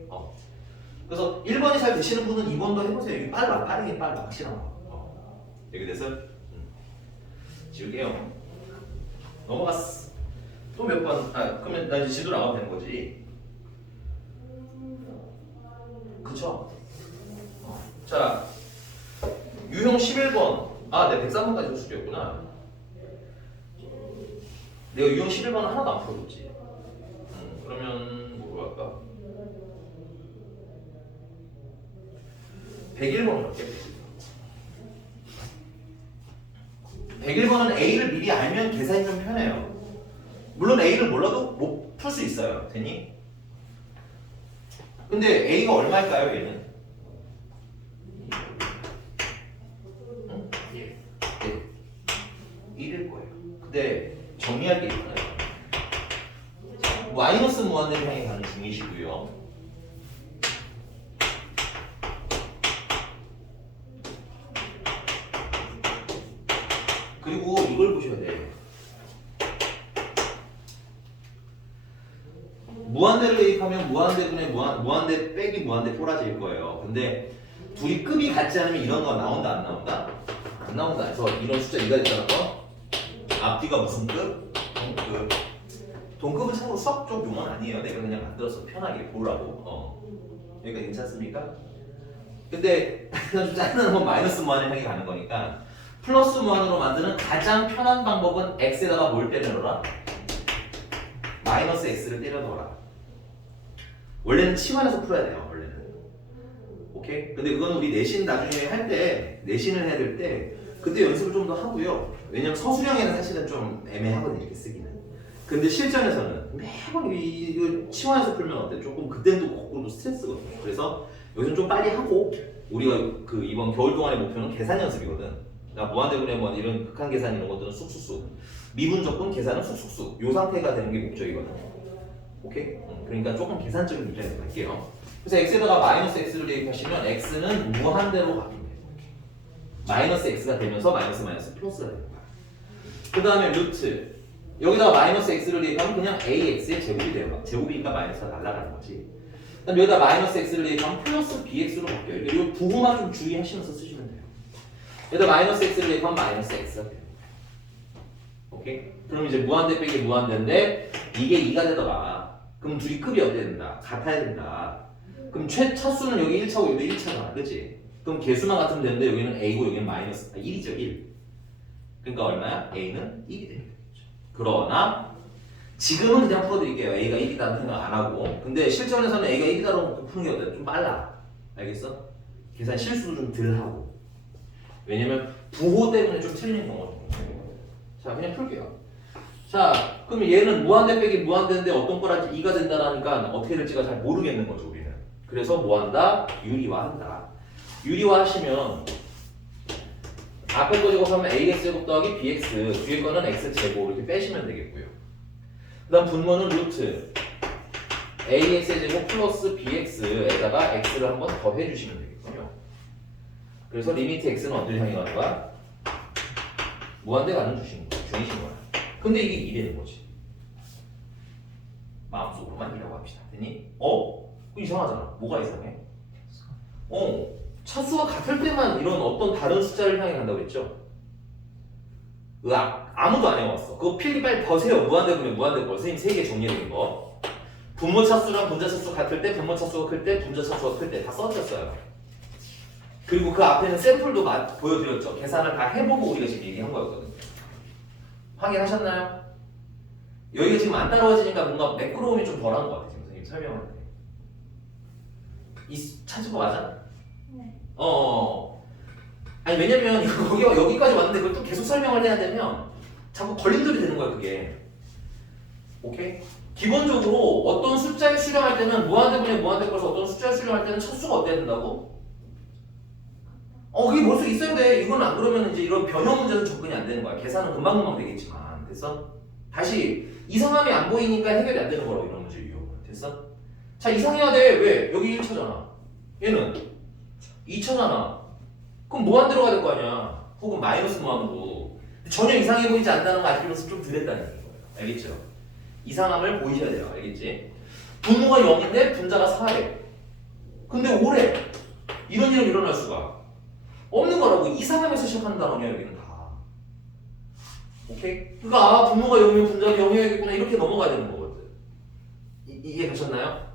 그래서 1번이 잘 되시는 분은 2번도 해보세요 여기 빠르긴 빨라 확실한 거 여기 돼서 지울게요 넘어갔어 또 몇 번? 그러면 나 이제 지도 나가면 되는 거지 그쵸? 자 유형 11번 네 103번까지 수술이었구나 내가 유형 11번은 하나도 안 풀어줬지 그러면 뭐로 할까? 101번으로 할게 101번은 A를 미리 알면 계산이 좀 편해요 물론 A를 몰라도 못 풀 수 있어요 되니? 근데 A가 얼마일까요 얘는? 1일 거예요 근데 정리할 게 있나요? 마이너스 무한대를 향해 가는 중이시고요 그리고 이걸 보셔야 돼요 무한대를 대입하면 무한대분의 무한대 빼기 무한대 꼬라지일 거예요 근데 둘이 급이 같지 않으면 이런 거 나온다 안 나온다? 안 나온다. 그래서 이런 숫자 2가 됐다는 거 앞뒤가 무슨 급? 동급. 동급은 참고로 수학 쪽 용어는 아니에요. 내가 그냥 만들어서 편하게 보라고. 여기가 괜찮습니까? 근데 좀 짜증나는 건 마이너스 무한을 향해 가는 거니까 플러스 무한으로 만드는 가장 편한 방법은 x에다가 뭘 때려 넣어라? 마이너스 x를 때려 넣어라. 원래는 치환해서 풀어야 돼요. 원래는. 오케이? 근데 그건 우리 내신 나중에 할 때 내신을 해야 될 때 그때 연습을 좀 더 하고요. 왜냐면 서술형에는 사실은 좀 애매하거든요. 이렇게 쓰기는. 근데 실전에서는 매번 이거 치환해서 풀면 어때? 조금 그때는 또 거꾸로 스트레스거든요. 그래서 여기서 좀 빨리 하고 우리가 그 이번 겨울 동안의 목표는 계산 연습이거든. 그러니까 무한대분의 뭐 이런 극한 계산 이런 것들은 쑥쑥쑥. 미분적분 계산은 쑥쑥쑥. 요 상태가 되는 게 목적이거든. 오케이? 그러니까 조금 계산적인 문제를 갈게요. 그래서 x에다가 마이너스 x를 대입하시면 x는 무한대로 바뀝니다. 마이너스 x가 되면서 마이너스 마이너스 플러스가 됩니다. 그 다음에 루트 여기다가 마이너스 x를 대입하면 그냥 ax의 제곱이 돼요. 제곱이니까 마이너스가 날아가는 거지. 그다음 여기다 마이너스 x를 대입하면 플러스 bx로 바뀌어요. 이 부호만 좀 주의하시면서 쓰시면 돼요. 여기다 마이너스 x를 대입하면 마이너스 x가 돼요. 오케이? 그럼 이제 무한대 빼기 무한대인데 이게 2가 되더라. 그럼 둘이 급이 어때야 된다? 같아야 된다. 그럼 차수는 여기 1차고 여기 1차잖아. 그치? 그럼 개수만 같으면 되는데 여기는 a고 여기는 마이너스 1이죠. 1. 그러니까 얼마야? a는 1이 되는 거죠. 그러나 지금은 그냥 풀어드릴게요. a가 1이다는 생각 안 하고. 근데 실전에서는 a가 1이다라고 푸는 게 어때요? 좀 빨라. 알겠어? 계산 실수도 좀 덜 하고. 왜냐면 부호 때문에 좀 틀리는 경우가 좀 있어요. 자, 그냥 풀게요. 자, 그럼 얘는 무한대 빼기 무한대인데 어떤 거라지 2가 된다라니까 어떻게 될지가 잘 모르겠는 거죠, 우리는. 그래서 뭐 한다? 유리화한다. 유리화하시면 앞에 거 제곱하면 ax제곱 더하기 bx, 뒤에 거는 x제곱 이렇게 빼시면 되겠고요. 그 다음 분모는 루트 ax제곱 플러스 bx에다가 x를 한번 더 해주시면 되겠군요. 그래서 리미트 x는 어디를 향해 가는 거야? 무한대 가는 주시는 거야. 중이신 거야. 근데 이게 2 되는 거지. 마음속으로만 이라고 합시다. 됐니? 이상하잖아. 뭐가 이상해? 차수가 같을 때만 이런 어떤 다른 숫자를 향해 간다고 했죠? 으악, 아무도 안 해왔어. 그거 필기 빨리 버세요. 무한대분의 무한대분. 선생님 3개 정리해둔 거. 분모 차수랑 분자 차수 같을 때, 분모 차수가 클 때, 분자 차수가 클 때 다 써드렸어요. 그리고 그 앞에는 샘플도 보여드렸죠. 계산을 다 해보고 우리가 지금 얘기한 거였거든요. 확인하셨나요? 여기가 지금 안 따라와지니까 뭔가 매끄러움이 좀 덜한 것 같아요. 지금 선생님 설명할 때. 찾은 거 맞아? 네. 아니 왜냐면 이거 여기까지 왔는데 그걸 또 계속 설명을 해야 되면 자꾸 걸림돌이 되는 거야 그게. 오케이? 기본적으로 어떤 숫자에 수렴할 때는 무한대분의 무한대분에서 어떤 숫자에 수렴할 때는 차수가 어때야 된다고? 그게 벌써 있어야 돼. 이건 안 그러면 이제 이런 변형 문제는 접근이 안 되는 거야. 계산은 금방금방 되겠지만. 됐어? 다시 이상함이 안 보이니까 해결이 안 되는 거라고 이런 문제 이유가. 됐어? 자, 이상해야 돼. 왜? 여기 1차잖아. 얘는 2차잖아. 그럼 무한대로 가야 될 거 아니야. 혹은 마이너스 무한으로. 전혀 이상해 보이지 않는다는 거 아직으로서 좀 덜했다는 얘기인 거예요. 알겠죠? 이상함을 보이셔야 돼요. 알겠지? 분모가 0인데 분자가 4래. 근데 5래. 이런 일은 일어날 수가 없는 거라고. 이상함에서 시작하는 단어냐 여기는 다. 오케이? 그러니까 분모가 0이면 분자가 0이어야겠구나 이렇게 넘어가야 되는 거거든. 이해 되셨나요?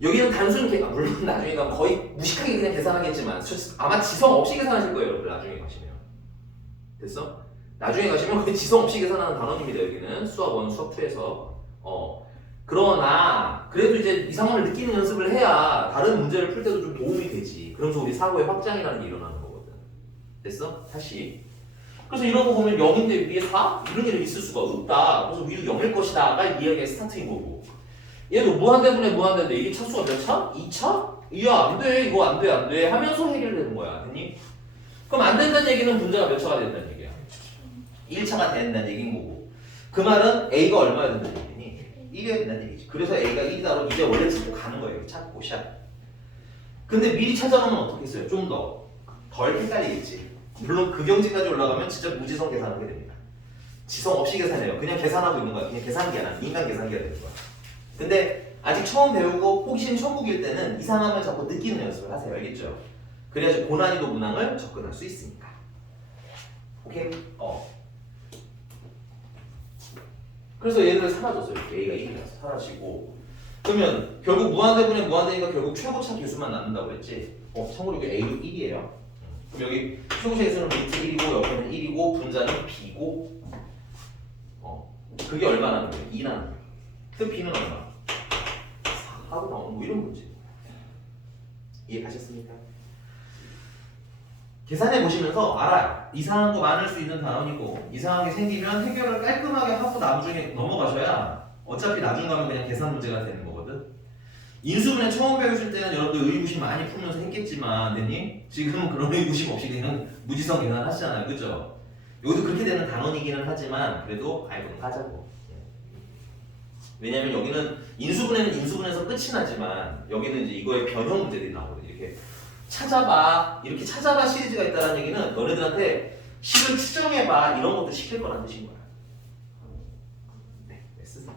여기는 단순 물론 나중에 가면 거의 무식하게 그냥 계산하겠지만 아마 지성 없이 계산하실 거예요 여러분들. 나중에 가시면. 됐어? 나중에 가시면 거의 지성 없이 계산하는 단원입니다. 여기는 수학 1, 수학 2에서. 그러나 그래도 이제 이상함을 느끼는 연습을 해야 다른 문제를 풀 때도 좀 도움이 되지. 그러면서 우리 사고의 확장이라는 게 일어나는 거거든. 됐어? 다시. 그래서 이런 거 보면 0인데 위에 4? 이런 일은 있을 수가 없다. 그래서 위로 0일 것이다가 이야기의 스타트인 거고. 얘도 무한대분의 무한대인데 이게 차수가 몇 차? 2차? 이야 안 돼. 이거 안 돼. 안 돼. 하면서 해결되는 거야. 됐니? 그럼 안 된다는 얘기는 분자가 몇 차가 된다는 얘기야? 1차가 된다는 얘기인 거고. 그 말은 A가 얼마야 된다는 얘기니? 1이어야 된다는 얘기지. 그래서 A가 1이다로 이제 원래 찾고 가는 거예요. 찾고 샷. 근데 미리 찾아놓으면 어떻게 했어요? 좀 덜 헷갈리겠지. 물론 그 경지까지 올라가면 진짜 무지성 계산하게 됩니다. 지성 없이 계산해요. 그냥 계산하고 있는 거야. 그냥 계산기 아니야. 인간 계산기가 되는 거야. 근데 아직 처음 배우고 호기심 천국일 때는 이상함을 자꾸 느끼는 연습을 하세요. 알겠죠? 그래야지 고난이도 문항을 접근할 수 있으니까. 오케이? 그래서 얘를 사라졌어요. 이렇게 A가 1이라서 사라지고. 그러면 결국 무한대분의 무한대니까 결국 최고차 개수만 남는다고 했지? 참고로 이게 A도 1이에요. 그럼 여기 최고차 개수는 루트 1이고 옆에는 1이고 분자는 B고 그게 얼마 나는 거예요? 2 나는 거예요. 그 B는 얼마? 4하고 나오는 뭐 이런 문제. 이해가셨습니까? 계산해 보시면서 알아요. 이상한 거 많을 수 있는 단원이고 이상한 게 생기면 해결을 깔끔하게 하고 나중에 넘어가셔야 어차피 나중 가면 그냥 계산 문제가 되는 거거든. 인수분해 처음 배우실 때는 여러분들 의구심 많이 풀면서 했겠지만 대님 지금은 그런 의구심 없이 그냥 무지성 계산 하시잖아요. 그죠? 여기도 그렇게 되는 단원이기는 하지만 그래도 알고는 가자고. 왜냐면 여기는 인수분해는 인수분해에서 끝이 나지만 여기는 이제 이거의 변형 문제들이 나오거든요. 이렇게 찾아봐 이렇게 찾아봐 시리즈가 있다는 얘기는 너네들한테 식을 추정해봐 이런 것도 시킬 거란 뜻인 거야. 네, 쓰세요.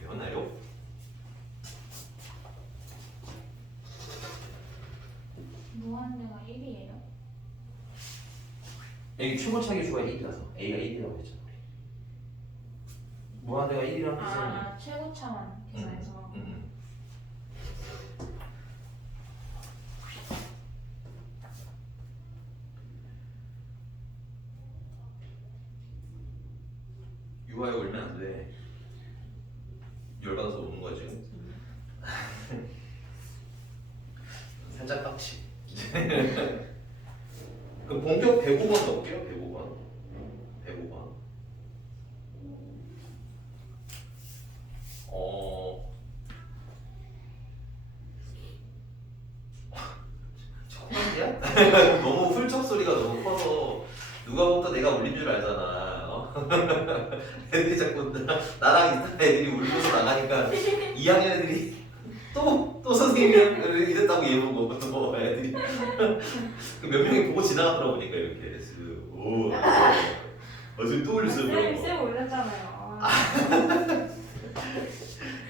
되었나요? 무한대가 1이에요? 여기 최고차 계수가 1이라서 A가 1이라고 했잖아. 무한대가 1이라는 뜻은 최고차만 계산해서. 유아에 울면 안 돼. 열받아서 우는 거야 지금. 살짝 빡치. 그럼 본격 105번 넣을게요. 105번. 105번. 정말이야? 너무 훌쩍 소리가 너무 커서 누가 보다 내가 울린 줄 알잖아. 애들이 자꾸 나랑 있던 애들이 울면서 나가니까 2학년 애들이 또 선생님이 이랬다고 얘 보고 또 애들이 그 몇 명이 보고 지나가더라 보니까 이렇게 오 어제 또 울렸어요. 쌤 올렸잖아요.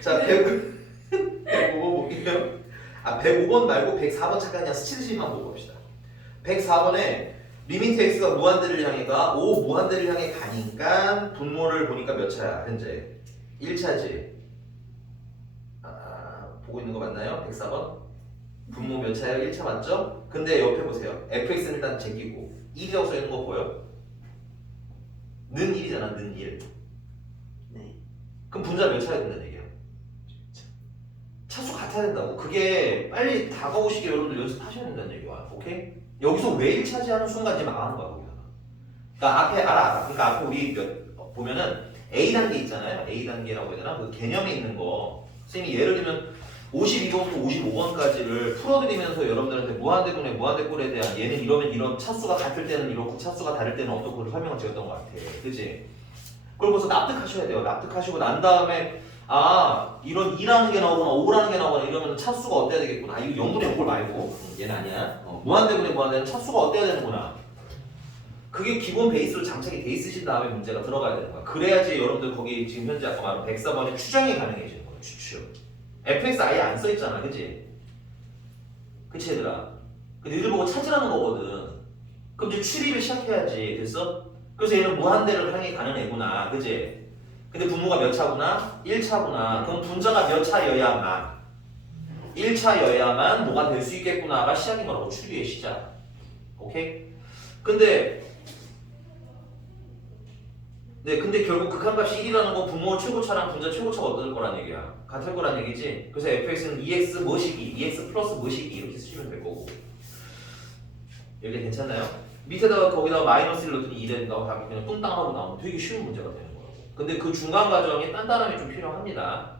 자 105번 볼게요. 105번 말고 104번 잠깐 스치듯이만 보고 봅시다. 104번에 리미트 x가 무한대를 향해 가 5 무한대를 향해 가니까 분모를 보니까 몇 차야 현재? 1차지. 보고 있는 거 맞나요? 104번? 분모 몇 차예요? 1차 맞죠? 근데 옆에 보세요. fx는 일단 제끼고 1이라고 써있는 거 보여? 는 1이잖아. 는 1. 네. 그럼 분자 몇 차야 된다는 얘기야? 차수 같아야 된다고. 그게 빨리 다가오시게 여러분들 연습하셔야 된다는 얘기야. 오케이? 여기서 왜 1차지 하는 순간 이제 망하는 거야 거기서. 그러니까 앞에 알아. 그러니까 앞에 우리 보면은 A 단계 있잖아요. A 단계라고 해야 되나? 그 개념에 있는 거. 선생님이 예를 들면 52번부터 55번까지를 풀어드리면서 여러분들한테 무한대분의 무한대꼴에 대한 얘는 이러면 이런 차수가 같을 때는 이렇고 차수가 다를 때는 어떻고 설명을 드렸던 것 같아. 그치? 그걸 벌써 납득하셔야 돼요. 납득하시고 난 다음에 이런 2라는 게 나오거나 5라는 게 나오거나 이러면 차수가 어때야 되겠구나. 이거 0분의 5를 말고 얘는 아니야. 무한대분의 무한대는 차수가 어때야 되는구나. 그게 기본 베이스로 장착이 돼 있으신 다음에 문제가 들어가야 되는 거야. 그래야지 여러분들 거기 지금 현재 아까 말한 104번에 추정이 가능해지는 거야. 추측. fx 아예 안 써있잖아. 그치? 그치 얘들아? 근데 니들 보고 찾으라는 거거든. 그럼 이제 추리를 시작해야지. 됐어? 그래서 얘는 무한대를 향해 가는 애구나. 그치? 근데 분모가 몇 차구나? 1차구나. 그럼 분자가 몇 차여야만 1차여야만 뭐가 될 수 있겠구나가 시작인 거라고. 추리의 시작. 오케이? 근데 결국 극한값이 1이라는 건 분모 최고차랑 분자 최고차가 어떨 거란 얘기야. 같을 거란 얘기지. 그래서 fx는 2x 뭐시기, 2x 플러스 뭐시기 이렇게 쓰시면 될 거고. 여기 괜찮나요? 밑에다가 거기다가 마이너스를 넣더니 2 된다고 답이 그냥 뚱땅하고 나오면 되게 쉬운 문제가 되는 거라고. 근데 그 중간 과정에 단단함이 좀 필요합니다.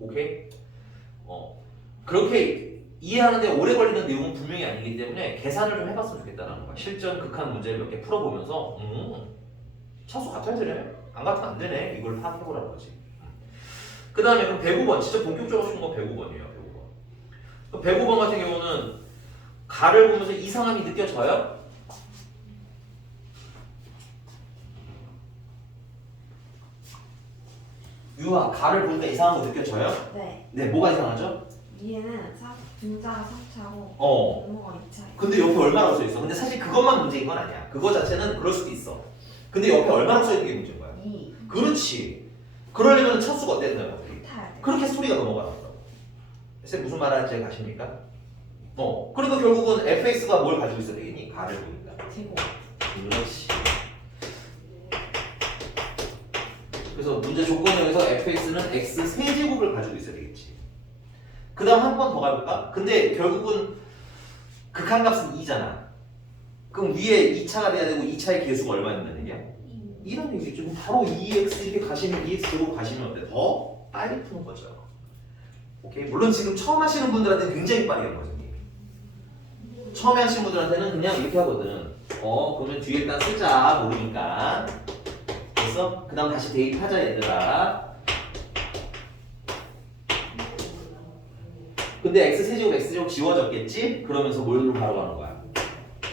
오케이? 그렇게 이해하는데 오래 걸리는 내용은 분명히 아니기 때문에 계산을 좀 해봤으면 좋겠다는 거야. 실전 극한 문제를 몇 개 풀어보면서 차수 같아야 되네? 안 같으면 안 되네? 이걸 파악해보라는 거지. 그 다음에 그럼 109번 진짜 본격적으로 쓰는 건 109번이에요. 109번. 109번 같은 경우는 가를 보면서 이상함이 느껴져요? 유아, 가를 보니까 이상한 거 느껴져요? 네. 네, 뭐가 이상하죠? 위에는 분자가 3차고 어. 분모가 2차예요. 근데 옆에 얼마라고 써 있어? 근데 사실 그것만 문제인 건 아니야. 그거 자체는 그럴 수도 있어. 근데 옆에 얼마라고 써 있는 게 문제인 거야. 2. 그렇지. 그러려면 첫 수가 어때야 된다고? 타야 돼. 그렇게 소리가 넘어가더라고. 쌤 무슨 말 하는지 가십니까? 그러니까 결국은 fx가 뭘 가지고 있어야 되겠니? 가를 보니까. 제곱. 그렇지. 그래서 문제 조건형에서 fx는 x 세제곱을 가지고 있어야 되겠지. 그 다음 한 번 더 가볼까? 근데 결국은 극한값은 2잖아. 그럼 위에 2차가 돼야 되고 2차의 계수가 얼마 있는 얘기야? 2라는 얘기죠. 그럼 바로 2x 이렇게 가시면 2x 제곱 가시면 어때? 더 빨리 푸는 거죠. 오케이? 물론 지금 처음 하시는 분들한테 굉장히 빠르게 하는 거죠. 처음에 하시는 분들한테는 그냥 이렇게 하거든. 그러면 뒤에 일단 쓰자. 모르니까. 됐어? 그 다음 다시 대입하자 얘들아. 근데 x세제곱 x제곱 지워졌겠지? 그러면서 뭘로 바로 가는 거야?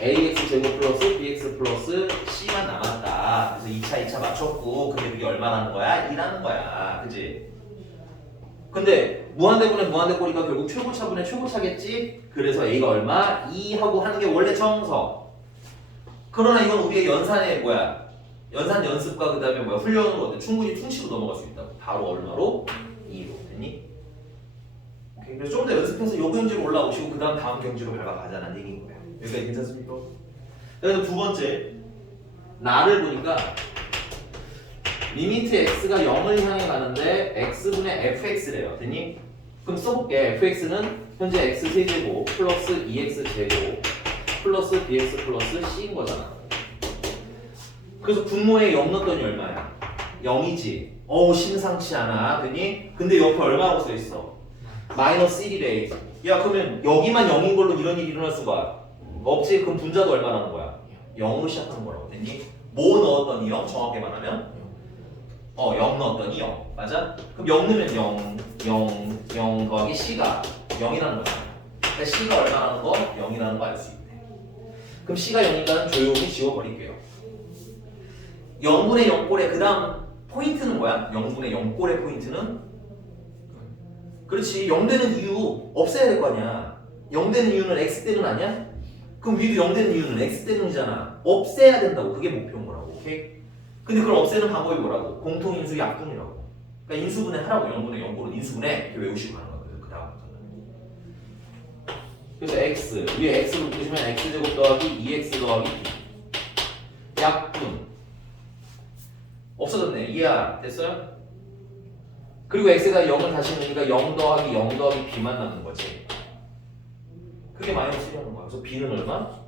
ax제곱 플러스 bx 플러스 c만 남았다. 그래서 2차 맞췄고 근데 그게 얼마라는 거야? 2라는 거야. 그치? 근데 무한대분의 무한대꼴이니까 결국 최고차분의 최고차겠지? 그래서 a가 얼마? 2 하고 하는 게 원래 정석. 그러나 이건 우리의 연산의 연산 연습과 그 다음에 훈련으로 충분히 퉁치고 넘어갈 수 있다고. 바로 얼마로? 2로. 됐니? 오케이. 그래서 좀 더 연습해서 요 경지로 올라오시고 그 다음 경지로 밟아가자는 얘기인 거야. 여기까지 괜찮습니까? 그래서 두 번째, 나를 보니까 리미트 x가 0을 향해 가는데 x분의 fx래요. 됐니? 그럼 써볼게. fx는 현재 x 세제곱 플러스 2x 제곱 플러스 bx 플러스 c인 거잖아. 그래서 분모에 0 넣었더니 얼마야? 0이지. 심상치 않아. 됐니? 근데 옆에 얼마라고 써있어? 마이너스 1이래. 야 그러면 여기만 0인 걸로 이런 일이 일어날 수가 없지. 그럼 분자도 얼마라는 거야? 0으로 시작하는 거라고. 됐니? 뭐 넣었더니 0? 정확히 말하면 0 넣었더니 0. 맞아? 그럼 0 넣으면 0, 0, 0 더하기 C가 0이라는 거잖아. 그러니까 C가 얼마라는 거? 0이라는 거 알 수 있네. 그럼 C가 0이니까 조용히 지워버릴게요. 0분의 0꼴의 그 다음 포인트는 뭐야? 0분의 0꼴의 포인트는? 그렇지. 0 되는 이유 없애야 될 거 아니야. 0 되는 이유는 X대는 아니야? 그럼 위도 0 되는 이유는 X대는이잖아. 없애야 된다고. 그게 목표인 거라고. 오케이? 근데 그걸 없애는 방법이 뭐라고? 공통인수 약분이라고. 그러니까 인수분해 하라고. 0분의 0꼴은 인수분해 이렇게 외우시고 가는 거야. 그 다음부터는. 그래서 X 위에 X로 보시면 X제곱 더하기 2X 더하기 B 약분 없어졌네. 이해야 됐어요? 그리고 x에다 0을 다시 넣으니까 0 더하기 0 더하기 b만 남는 거지. 그게 마이너스 1이라는 거야. 그래서 b는 얼마?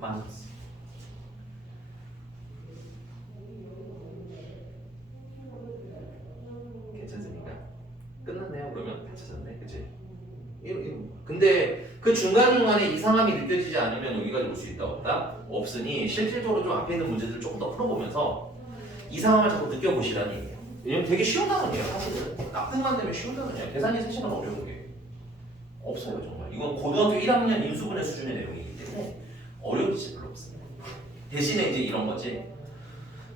마이너스. 괜찮습니까? 끝났네요. 그러면 다 찾았네. 그치? 근데 그 중간중간에 이상함이 느껴지지 않으면 여기까지 올 수 있다 없다? 없으니 실질적으로 좀 앞에 있는 문제들을 조금 더 풀어보면서 이상함을 자꾸 느껴보시라는 얘기예요. 왜냐면 되게 쉬운 단원이에요. 사실은 납득만 되면 쉬운 단원이에요. 계산이 3시간 어려운 게 없어요. 정말 이건 고등학교 1학년 인수분해 수준의 내용이기 때문에 어려운 게 별로 없습니다. 대신에 이제 이런 거지.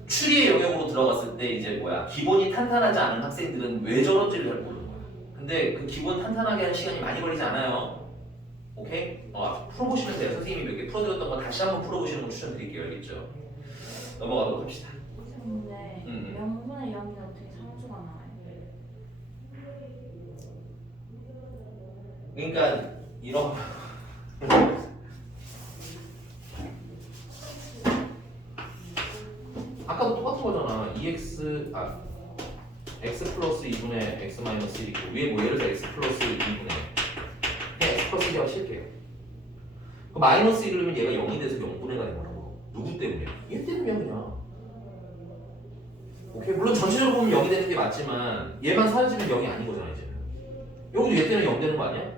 추리의 영역으로 들어갔을 때 이제 기본이 탄탄하지 않은 학생들은 왜 저런지를 잘 모르는 거야. 근데 그 기본 탄탄하게 하는 시간이 많이 걸리지 않아요. 오케이? 풀어보시면 돼요. 선생님이 몇 개 풀어드렸던 거 다시 한번 풀어보시는 거 추천드릴게요. 알겠죠? 넘어가도록 합시다. 근데 0분의 0이 어떻게 상수가 나와요? 그러니까 이런 아까도 똑같은 거잖아. x 플러스 2분의 x 마이너스 1 있고 위에 예를 들어 x 플러스 2분의 그냥 x 플러스 1이라고 칠게요. 그 마이너스 1을 넣으면 얘가 0이 돼서 0분의 가 된 거라고. 누구 때문에? 얘 때문이야 그냥. 오케이? 물론 전체적으로 보면 0이 되는 게 맞지만 얘만 사라지면 0이 아닌 거잖아 이제는. 여기도 얘 때문에 0 되는 거 아니야?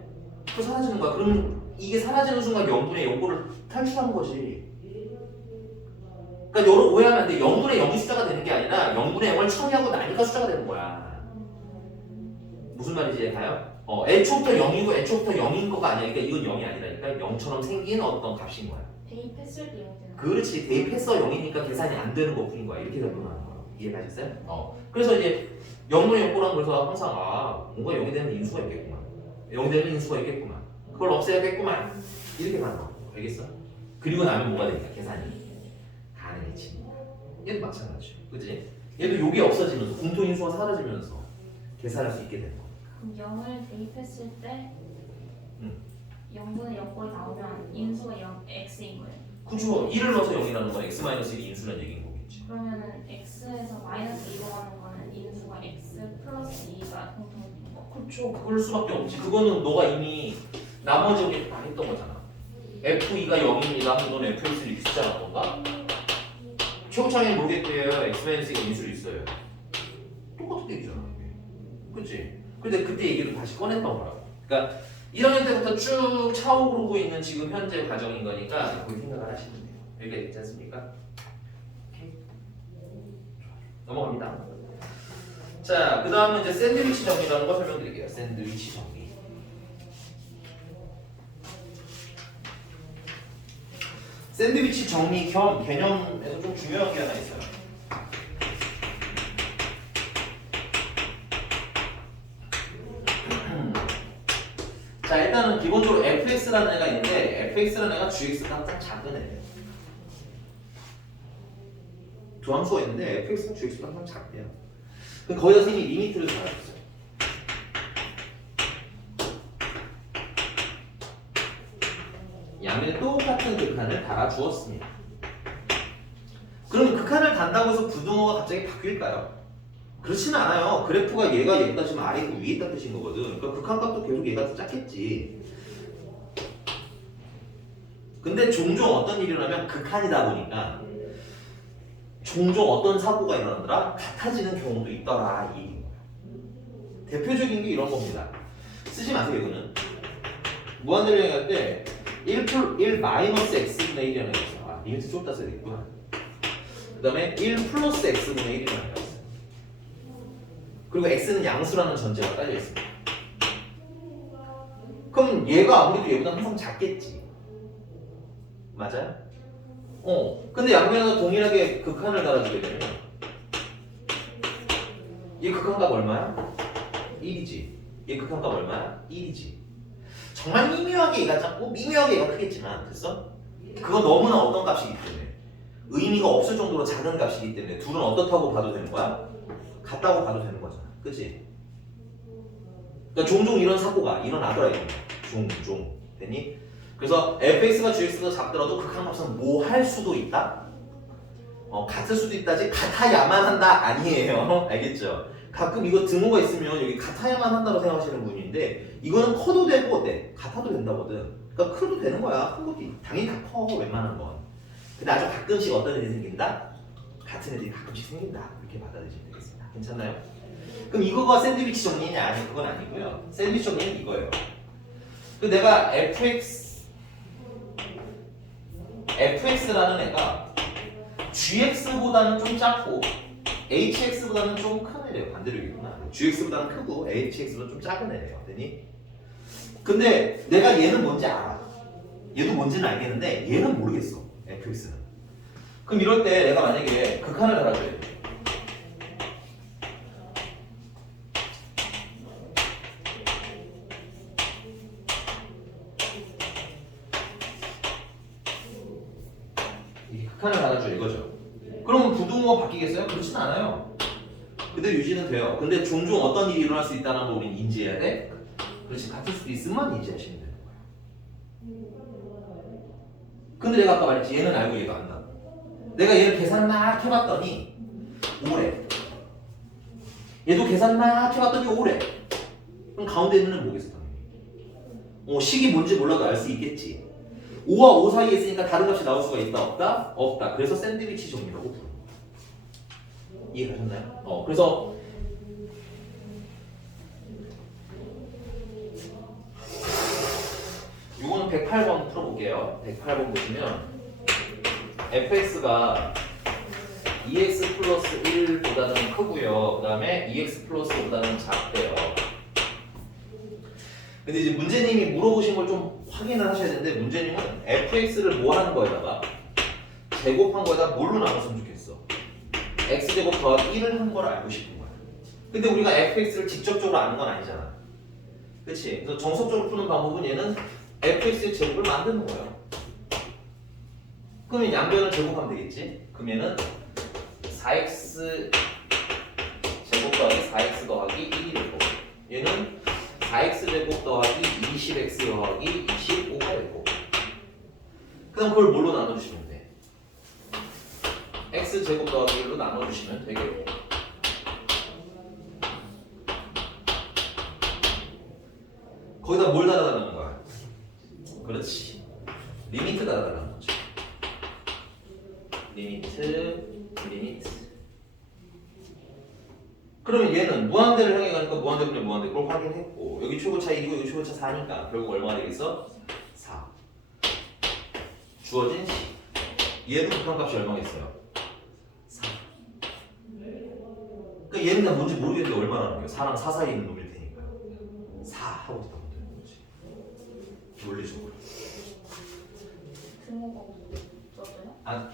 또 사라지는 거야. 그러면 이게 사라지는 순간 0분의 0꼴을 탈출하는 거지. 그러니까 여러 오해하면 안 돼. 0분의 0이 숫자가 되는 게 아니라 0분의 0을 처리하고 나니까 숫자가 되는 거야. 무슨 말인지 이해가요? 애초부터 0이고 애초부터 0인 거가 아니야. 그러니까 이건 0이 아니라니까 0처럼 생긴 어떤 값인 거야. 대입했을 때 0되는 그렇지. 대입했어 0이니까 계산이 안 되는 것뿐인 거야. 이렇게 설명하는 거야. 이해가셨어요? 그래서 이제 0분의 0보란 그래서 항상 뭔가 0이 되는 인수가 있겠구만. 0이 되는 인수가 있겠구만. 그걸 없애야겠구만. 이렇게 가는 거. 알겠어? 그리고 나면 뭐가 되니까 계산이 가능해집니다. 얘도 마찬가지죠. 그치? 얘도 요게 없어지면서 공통인수가 사라지면서 계산할 수 있게 되는 거. 그럼 0을 대입했을 때 응. 0분의 0꼴 나오면 인수가 0, x인 거예요. 그쵸. 1을 넣어서 0이라는 건 x-1이 인수라는 얘기인 거겠지. 그러면은 x에서 마이너스 2로 가는 거는 인수가 x 플러스 2가 공통인 거. 그렇죠. 그럴 수밖에 없지. 그거는 너가 이미 나머지 우리 다 했던 거잖아. F2가 0입니다. 하면 너는 FX를 있었잖아. 뭔가? 최고창에는 모르겠대요. X-C가 인수로 있어요. 똑같은 얘기잖아. 그치? 근데 그때 얘기를 다시 꺼냈던 거라고. 그러니까 1학년 때부터 쭉 차오르고 있는 지금 현재 과정인 거니까 그렇게 생각을 하시면 돼요. 여기가 있지 않습니까? 오케이. 넘어갑니다. 자, 그 다음은 이제 샌드위치 정리라는 거 설명드릴게요. 샌드위치 정리. 샌드위치 정리 겸 개념에서 좀 중요한 게 하나 있어요. 자, 일단은 기본적으로 fx라는 애가 있는데 fx라는 애가 gx가 항상 작은 애예요. 두 함수가 있는데 fx가 gx가 항상 작대요. 그럼 거기다 선생님이 리미트를 달아줬어요. 양면에 똑같은 극한을 달아주었습니다. 그럼 극한을 단다고 해서 부등호가 갑자기 바뀔까요? 그렇지는 않아요. 그래프가 얘가 얘보다 지금 아래 있고 위에 있다 뜻인 거거든. 그러니까 극한값도 계속 얘가 더 작겠지. 근데 종종 어떤 일이 일어나면 극한이다 보니까 종종 어떤 사고가 일어나더라? 같아지는 경우도 있더라. 이 얘기인 거야. 대표적인 게 이런 겁니다. 쓰지 마세요, 이거는. 무한대로 할 때 1 마이너스 x분의 1이라는 게 있어. 아, 리미트 좁다 써야 되겠구나. 그 다음에 1 플러스 x분의 1이라는 게 있어. 그리고 x는 양수라는 전제가 깔려 있습니다. 그럼 얘가 아무래도 얘보다 항상 작겠지. 맞아요? 근데 양면에다 동일하게 극한을 달아주게 되면 얘 극한값 얼마야? 1이지. 얘 극한값 얼마야? 1이지. 정말 미묘하게 얘가 작고 미묘하게 얘가 크겠지만 됐어? 그건 너무나 어떤 값이기 때문에 의미가 없을 정도로 작은 값이기 때문에 둘은 어떻다고 봐도 되는 거야? 같다고 봐도 되는 거잖아. 그치? 그러니까 종종 이런 사고가 일어나더라 이런 거. 종종. 됐니? 그래서 fx가 gx가 작더라도 극한값은 뭐 할 수도 있다? 같을 수도 있다지 같아야만 한다 아니에요. 알겠죠? 가끔 이거 등호가 있으면 여기 같아야만 한다고 생각하시는 분인데 이거는 커도 되고 어때? 같아도 된다거든. 그러니까 커도 되는 거야. 큰 것도 당연히 다 커. 웬만한 건. 근데 아주 가끔씩 어떤 애들이 생긴다? 같은 애들이 가끔씩 생긴다. 이렇게 받아들이시면 되겠습니다. 괜찮나요? 그럼 이거가 샌드위치 정리냐? 아니 그건 아니고요. 샌드위치 정리는 이거예요. 그 내가 fx라는 애가 gx보다는 좀 작고 hx보다는 좀 큰 애래요. 반대로 얘기구나. gx보다는 크고 hx보다는 좀 작은 애래요. 되니? 근데 내가 얘는 뭔지 알아. 얘도 뭔지는 알겠는데 얘는 모르겠어. fx는. 그럼 이럴 때 내가 만약에 극한을 달아줘야 돼. 이 극한을 달아줘 이거죠. 그러면 부등호가 바뀌겠어요? 그렇진 않아요. 그대로 유지는 돼요. 근데 종종 어떤 일이 일어날 수 있다는 걸 우리는 인지해야 돼. 그렇지 같을 수도 있으면 인지하시면 되는 거야. 근데 내가 아까 말했지 얘는 알고 얘가 안다. 내가 얘를 계산 막 해봤더니 5래. 얘도 계산 막 해봤더니 5래. 그럼 가운데 있는 애는 뭐겠어? 식이 뭔지 몰라도 알 수 있겠지. 5와 5 사이에 있으니까 다른 값이 나올 수가 있다 없다? 없다. 그래서 샌드위치 정리라고 부르는 거야. 이해가셨나요? 그래서 요거는 108번 풀어볼게요. 108번 보시면 fx가 2x 플러스 1보다는 크고요. 그 다음에 2x 플러스 5보다는 작대요. 근데 이제 문제님이 물어보신 걸 좀 확인을 하셔야 되는데 문제님은 fx를 뭐 하는 거에다가 제곱한 거에다 뭘로 나눴으면 좋겠어? x제곱 더하기 1을 한 걸 알고 싶은 거야. 근데 우리가 fx를 직접적으로 아는 건 아니잖아. 그치? 그래서 정석적으로 푸는 방법은 얘는 fx의 제곱을 만드는 거예요. 그러면 양변을 제곱하면 되겠지? 그럼 얘는 4x 제곱 더하기 4x 더하기 1이 될 거고 얘는 4x 제곱 더하기 20x 더하기 25가 될 거고 그다음 그걸 뭘로 나눠주시면 돼? x 제곱 더하기 1로 나눠주시면 되겠고 거기다 뭘 달아달라는 거야? 그렇지 리미트 달아달라는 거죠. 리미트 그러면 얘는 무한대를 향해 가니까 무한대분의 무한대 그걸 확인했고 여기 최고차 1이고 여기 최고차 4니까 결국 얼마가 되겠어? 4 주어진 시 얘도 극한값이 얼마겠어요? 4 그러니까 얘는 난 뭔지 모르겠는데 얼마라는 거예요? 4랑 4 사이에 있는 놈일 테니까요 4 하고 있다고 되는 거지 논리적으로 등호가 없어져요? 아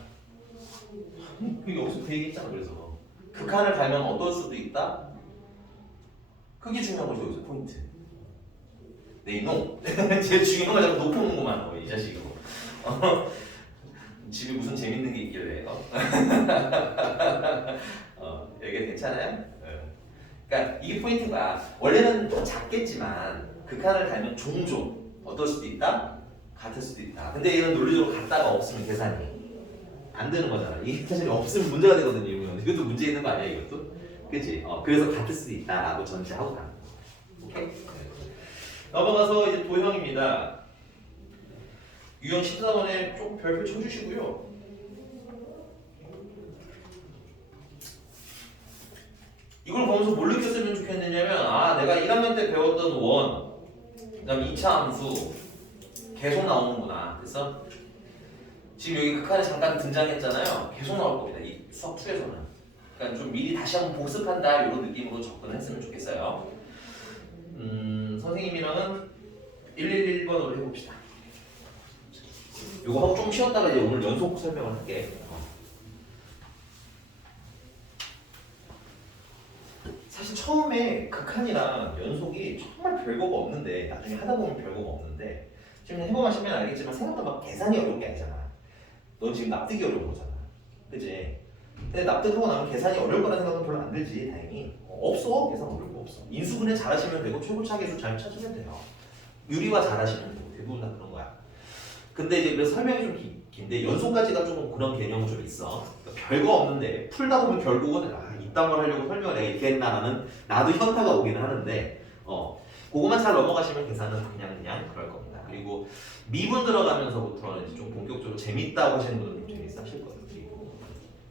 그게 여기서 그 얘기 했잖아. 그래서 극한을 달면 어떨 수도 있다. 그게 중요한 거죠. 여기서 포인트. 네 이놈. 제일 중요한 걸 자꾸 놓고는구만. 이 자식 이거. 집에 무슨 재밌는 게 있길래. 여기가 괜찮아요? 그러니까 이게 포인트가 원래는 더 작겠지만 극한을 달면 종종 어떨 수도 있다. 같을 수도 있다. 근데 얘는 논리적으로 같다가 없으면 계산이 안 되는 거잖아. 이게 사실 없으면 문제가 되거든요. 이것도 문제 있는 거 아니야, 이것도? 그치? 그래서 같을 수도 있다라고 전제하고 가는 거. 오케이? 넘어가서 이제 도형입니다. 유형 14번에 조금 별표 쳐주시고요. 이걸 보면서 뭘 느꼈으면 좋겠느냐면 내가 1학년 때 배웠던 원, 그 다음 2차 함수 계속 나오는구나. 그래서 지금 여기 극한에 잠깐 등장했잖아요. 계속 나올 겁니다. 이 수학 2에서는. 그러니까 좀 미리 다시 한번 복습한다 이런 느낌으로 접근을 했으면 좋겠어요. 선생님이랑은 111번으로 해봅시다. 요거 하고 좀 쉬었다가 이제 오늘 연속 설명을 할게. 사실 처음에 극한이랑 연속이 정말 별거가 없는데 나중에 하다 보면 별거가 없는데 지금 해보시면 알겠지만 생각보다 막 계산이 어려운 게 아니잖아. 넌 지금 납득이 어려운 거잖아. 그치? 근데 납득하고 나면 계산이 어려울 거라는 생각은 별로 안 들지, 다행히. 없어. 계산 어려운 거 없어. 인수분해 잘하시면 되고 최고차 계수 잘 찾으면 돼요. 유리화 잘하시면 되고 대부분 다 그런 거야. 근데 이제 그래서 설명이 좀 긴데 연속까지가 좀 그런 개념은 좀 있어. 그러니까 별거 없는데 풀다 보면 결국은 이딴 걸 하려고 설명을 내가 이렇게 했나라는 나도 현타가 오기는 하는데 그거만 잘 넘어가시면 계산은 그냥 그럴 겁니다. 그리고 미분 들어가면서부터는 이제 좀 본격적으로 재밌다고 하시는 분들은 좀 재밌어 하실 거예요. 그리고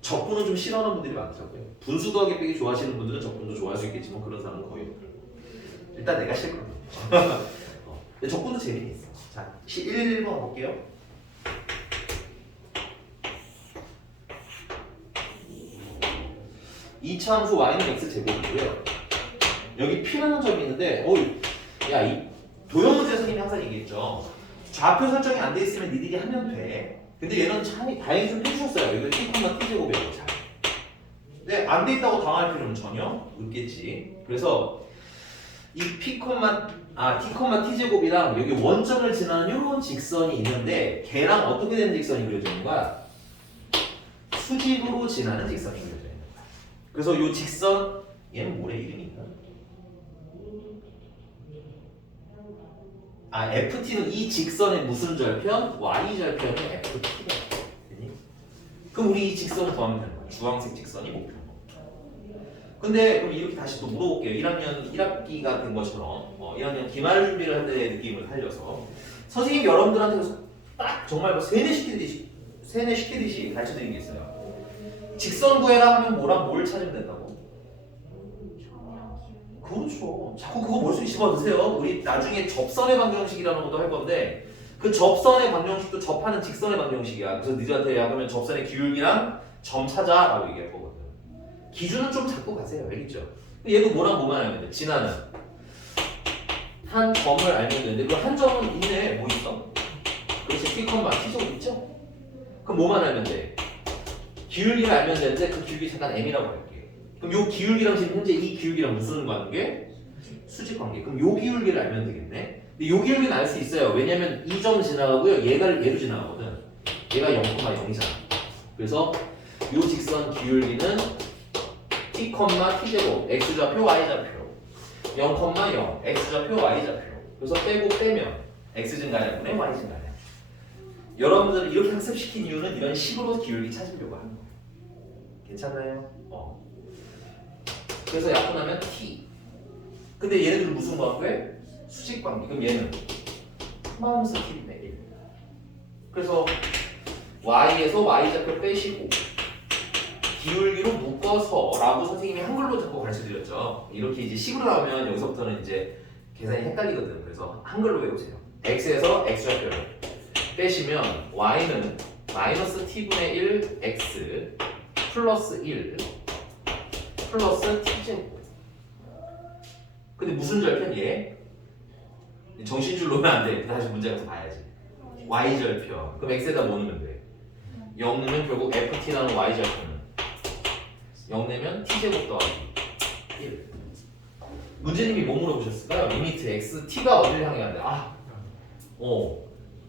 적분은 좀 싫어하는 분들이 많더라고요. 분수 더하기 빼기 좋아하시는 분들은 적분도 좋아할 수 있겠지만 그런 사람은 거의 없더라고요. 일단 내가 싫거든요. 근데 적분도 재미는 있어. 자, 111번 볼게요. 이차 함수 y는 x제곱이고요. 여기 p라는 점이 있는데 이 도형 문제 선생님이 항상 얘기했죠. 좌표 설정이 안 돼 있으면 니들이 하면 돼. 근데 얘는 참 다행히 좀 해주셨어요. 이거 t, t제곱이라고 잘. 근데 안 돼 있다고 당할 필요는 전혀 없겠지. 그래서 이 t, t제곱이랑 여기 원점을 지나는 이런 직선이 있는데 걔랑 어떻게 되는 직선이 그려져 있는 거야? 수직으로 지나는 직선이 그려져 있는 거야. 그래서 이 직선 얘는 뭐래 이름이 있나? FT는 이 직선의 무슨 절편? Y절편의 FT가 있거든요. 그럼 우리 이 직선을 더하면 되는 거야. 주황색 직선이 목표인 거. 근데 그럼 이렇게 다시 또 물어볼게요. 1학년 1학기가 된 것처럼 1학년 기말 준비를 할 때의 느낌을 살려서 선생님 여러분들한테 딱 정말 세뇌시키듯이 가르쳐드리는 게 있어요. 직선 구해라 하면 뭐랑 뭘 찾으면 된다고? 그렇죠. 자꾸 그거 머릿속에 집어넣으세요. 우리 나중에 접선의 방정식이라는 것도 할 건데 그 접선의 방정식도 접하는 직선의 방정식이야. 그래서 니들한테 그러면 접선의 기울기랑 점 찾아라고 얘기할 거거든. 기준은 좀 잡고 가세요. 알겠죠? 얘도 뭐랑 뭐만 하면 돼? 지나는 한 점을 알면 되는데 그 한 점은 있네. 뭐 있어? 그렇지. t, t제곱 있죠? 그럼 뭐만 알면 돼? 기울기를 알면 되는데 그 기울기 잠깐 m이라고 할게. 그럼 요 기울기랑 지금 현재 이 기울기랑 무슨 관계? 수직 관계. 그럼 요 기울기를 알면 되겠네. 근데 요 기울기는 알 수 있어요. 왜냐면 이 점 지나가고요. 얘로 지나가거든. 얘가 0,0이잖아. 그래서 요 직선 기울기는 t, t제곱, x좌표, y좌표 0,0, x좌표, y좌표. 그래서 빼고 빼면 x 증가량분의 y 증가량. 여러분들은 이렇게 학습시킨 이유는 이런 식으로 기울기 찾으려고 하는 거예요. 괜찮나요? 그래서 약분하면 t. 근데 얘네들은 무슨 관계? 수직 관계. 그럼 얘는 마이너스 t분의 1. 그래서 y에서 y좌표 빼시고 기울기로 묶어서 라고 선생님이 한글로 자꾸 가르쳐드렸죠. 이렇게 이제 식으로 나오면 여기서부터는 이제 계산이 헷갈리거든. 그래서 한글로 외우세요. x에서 x좌표를 빼시면 y는 마이너스 t분의 1 x 플러스 1 플러스 t제곱. 근데 무슨 절편 얘? 정신줄 놓으면 안 돼. 다시 문제 가서 봐야지. y절편. 그럼 x에다 뭐 넣으면 돼? 0 넣으면 결국 ft 나는 y절편은 0 내면 t제곱 더하기 1. 문제님이 뭐 물어보셨을까요? 리미트 x, t가 어디를 향해 간다?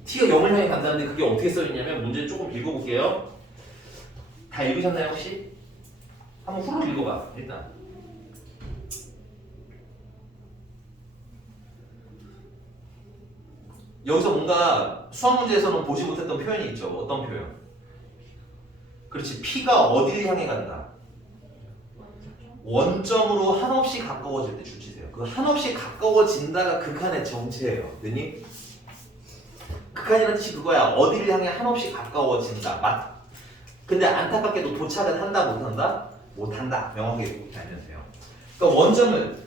t가 0을 향해 간다는데 그게 어떻게 써있냐면 문제 조금 읽어볼게요. 다 읽으셨나요 혹시? 한번 후루 읽어봐 일단. 여기서 뭔가 수학 문제에서는 보지 못했던 표현이 있죠. 어떤 표현? 그렇지. P가 어디를 향해 간다? 원점으로 한없이 가까워질 때 줄치세요. 그 한없이 가까워진다가 극한의 정체예요. 됐니? 극한이라는 뜻이 그거야. 어디를 향해 한없이 가까워진다. 맞. 근데 안타깝게도 도착은 한다 못한다? 못한다. 명확하게 알면 돼요. 그러니까 원점을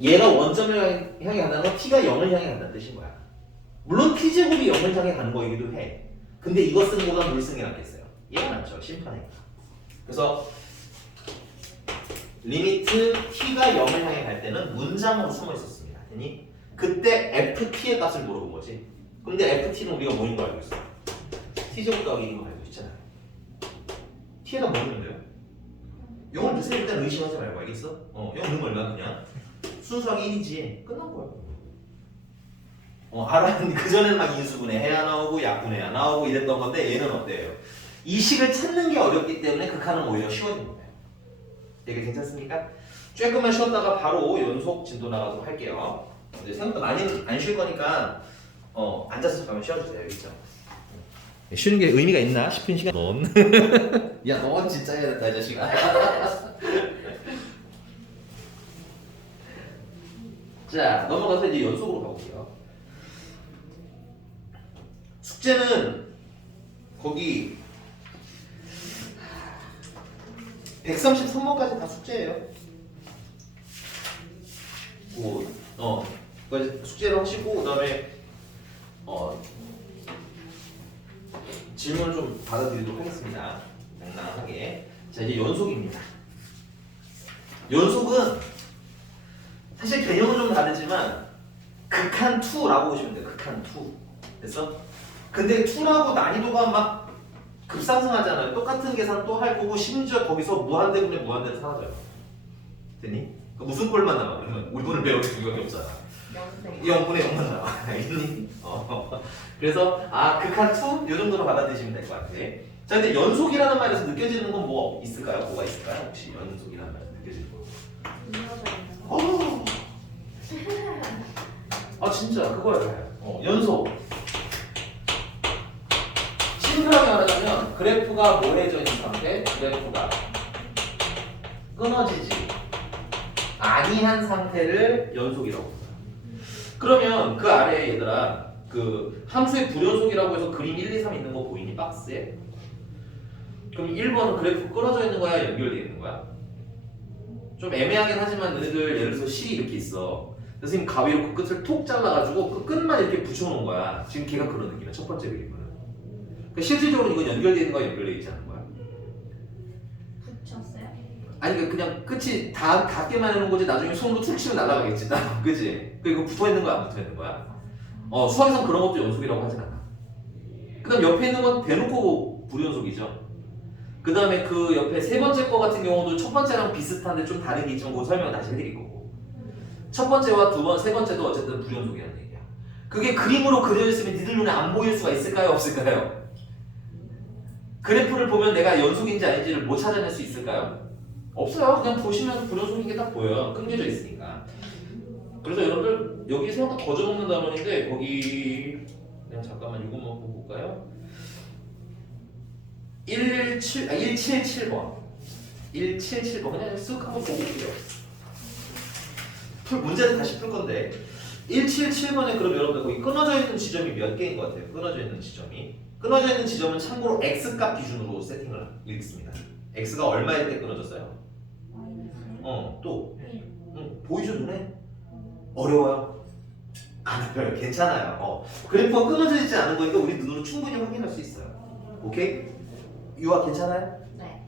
얘가 원점을 향해 간다는 건 T가 0을 향해 간다는 뜻인 거야. 물론 T제곱이 0을 향해 가는 거이기도 해. 근데 이거 쓰는 거보다 물 쓰는 게 낫겠어요. 얘가 낫죠. 심판이니까. 그래서 리미트 T가 0을 향해 갈 때는 문장으로 숨어 있었습니다. 됐니? 그때 FT의 값을 물어본 거지. 근데 FT는 우리가 뭐인 거 알고 있어? T제곱 더하기인 거 알고 있잖아요. T에다 뭐 넣으면 돼요? 0을 넣으세요. 일단 의심하지 말고 알겠어? 0 넣으면 얼마 그냥? 순수하게 1이지. 끝난 거야. 알았는데 그전에는 막 인수분해 해야 나오고 약분해야 나오고 이랬던 건데 얘는 어때요? 이 식을 찾는 게 어렵기 때문에 극한은 오히려 쉬워진 거예요. 되게 괜찮습니까? 조금만 쉬었다가 바로 연속 진도 나가도록 할게요. 이제 생각보다 많이 안 쉴 거니까 앉아서 잠깐 쉬어주세요. 있죠? 쉬는 게 의미가 있나 싶은 시간. 야, 넌 진짜 해야 된다, 이 자식아. 자, 넘어가서 이제 연속으로 가볼게요. 숙제는 거기 133번까지 다 숙제예요. 숙제를 하시고 그다음에 질문을 좀 받아드리도록 하겠습니다. 낭낭하게. 자, 이제 연속입니다. 연속은 사실 개념은 좀 다르지만 극한 2라고 보시면 돼요. 극한 2. 됐어? 근데 2라고 난이도가 막 급상승하잖아요. 똑같은 계산 또 할 거고 심지어 거기서 무한대분의 무한대는 사라져요. 됐니? 무슨 꼴만 나와? 그러면 우리 돈을 배울 게 두개밖에 없잖아. 0분의 0만 나와. 알겠니? 그래서 극한 2? 이 정도로 받아들이시면 될 것 같아. 자, 근데 연속이라는 말에서 느껴지는 건 뭐 있을까요? 뭐가 있을까요? 혹시 연속이라는 말에서 느껴지는 거? 진짜 그거예요. 연속. 심플하게 말하자면 그래프가 모래져 있는 상태, 그래프가 끊어지지 아니한 상태를 연속이라고 합니다. 그러면 그 아래에 얘들아 그 함수의 불연속이라고 해서 그림 1, 2, 3 있는 거 보이니 박스에? 그럼 1번은 그래프 끊어져 있는 거야? 연결되어 있는 거야? 좀 애매하긴 하지만 너희들 예를 들어서 실이 이렇게 있어. 선생님 가위로 그 끝을 톡 잘라가지고 그 끝만 이렇게 붙여놓은 거야. 지금 걔가 그런 느낌이야. 첫 번째 그림은. 그러니까 실질적으로 이건 연결되어 있는 거야? 연결되어 있지 않은 거야? 붙였어요? 아니 그냥 끝이 닿게만 해놓은 거지 나중에 손으로 툭 치면 날아가겠지 그치? 그리고 붙어있는 거야 안 붙어있는 거야? 수학에선 그런 것도 연속이라고 하진 않아. 그 다음 옆에 있는 건 대놓고 불연속이죠. 그 다음에 그 옆에 세 번째 거 같은 경우도 첫 번째랑 비슷한데 좀 다른 게 있지만 그 설명을 다시 해드릴 거고 첫 번째와 세 번째도 어쨌든 불연속이라는 얘기야. 그게 그림으로 그려졌으면 니들 눈에 안 보일 수가 있을까요? 없을까요? 그래프를 보면 내가 연속인지 아닌지를 못 찾아낼 수 있을까요? 없어요. 그냥 보시면 불연속인 게 딱 보여요. 끊겨져 있으니까. 그래서 여러분들 여기 생각보다 더 적는 단원인데 거기 그냥 잠깐만 이것만 보고 볼까요? 177번 177번 그냥 쓱 한번 보고 올게요. 문제는 다시 풀 건데 177번에 그럼 여러분들 거기 끊어져 있는 지점이 몇 개인 것 같아요? 끊어져 있는 지점은 참고로 x값 기준으로 세팅을 읽습니다. x가 얼마일 때 끊어졌어요? 또 보이죠 눈에? 어려워요? 안 어려워요. 괜찮아요. 그래프가 끊어져 있지 않은 거니까 우리 눈으로 충분히 확인할 수 있어요. 오케이? 유아 괜찮아요? 네.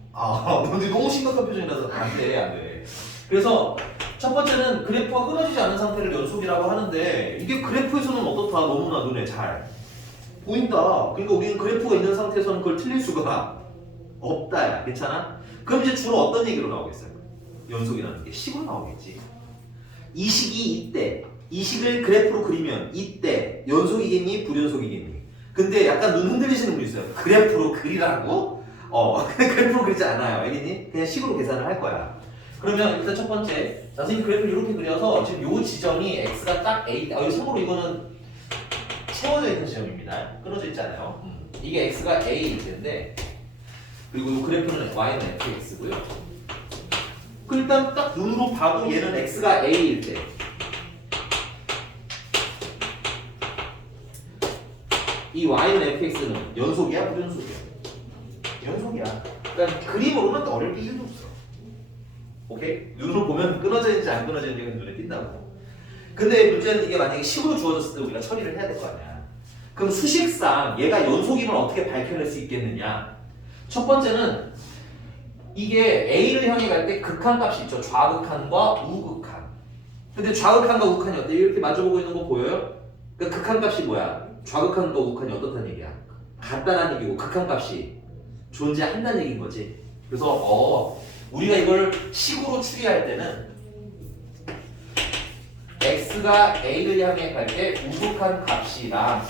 근데 너무 심각한 표정이라서 안 돼. 그래서 첫 번째는 그래프가 끊어지지 않은 상태를 연속이라고 하는데 이게 그래프에서는 어떻다? 너무나 눈에 잘 보인다. 그러니까 우리는 그래프가 있는 상태에서는 그걸 틀릴 수가 없다. 괜찮아? 그럼 이제 주로 어떤 얘기로 나오겠어요? 연속이라는 게 식으로 나오겠지. 이 식이 이때, 이 식을 그래프로 그리면 이때 연속이겠니? 불연속이겠니? 근데 약간 눈 흔들리시는 분 있어요. 그래프로 그리라고? 그래프로 그리지 않아요. 알겠니? 그냥 식으로 계산을 할 거야. 그러면 일단 첫 번째, 선생님 그래프를 이렇게 그려서 지금 요 지점이 x가 딱 a, 참고로 이거는 채워져 있는 지점입니다. 끊어져 있잖아요. 이게 x가 a일 텐데, 그리고 이 그래프는 y는 fx고요. 그 일단 딱 눈으로 봐도 얘는 x가 a일 때, 이 y는 fx는 연속이야, 불연속이야? 연속이야. 그러니까 그림으로는 어려울 게 1도 없어. 오케이? 눈으로 보면 끊어져 있는지 안 끊어져 있는지가 눈에 띈다고. 근데 문제는 이게 만약에 식으로 주어졌을 때 우리가 처리를 해야 될 거 아니야. 그럼 수식상 얘가 연속임을 어떻게 밝혀낼 수 있겠느냐? 첫 번째는 이게 a를 향해 갈 때 극한값이 있죠. 좌극한과 우극한. 근데 좌극한과 우극한이 어때? 이렇게 마주보고 있는 거 보여요? 그러니까 극한값이 뭐야? 좌극한과 우극한이 어떻다는 얘기야? 같다는 얘기고 극한값이 존재한다는 얘기인 거지. 그래서 우리가 이걸 식으로 추리할 때는 x가 a를 향해 갈 때 우극한 값이랑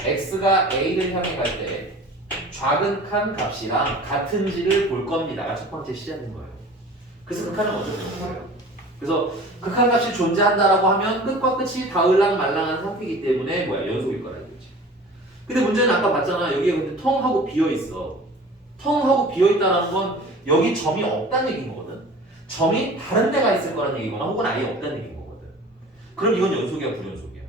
x가 a를 향해 갈 때 좌극한 값이랑 같은지를 볼 겁니다가 첫 번째 시작인 거예요. 그래서 극한을 먼저 보는 거예요. 그래서 극한값이 존재한다라고 하면 끝과 끝이 닿을랑 말랑한 상태이기 때문에 연속일 거라 이거지. 근데 문제는 아까 봤잖아. 여기에 근데 텅하고 비어 있어. 텅하고 비어 있다는 건 여기 점이 없다는 얘기인 거거든. 점이 다른 데가 있을 거라는 얘기거나 혹은 아예 없다는 얘기인 거거든. 그럼 이건 연속이야, 불연속이야?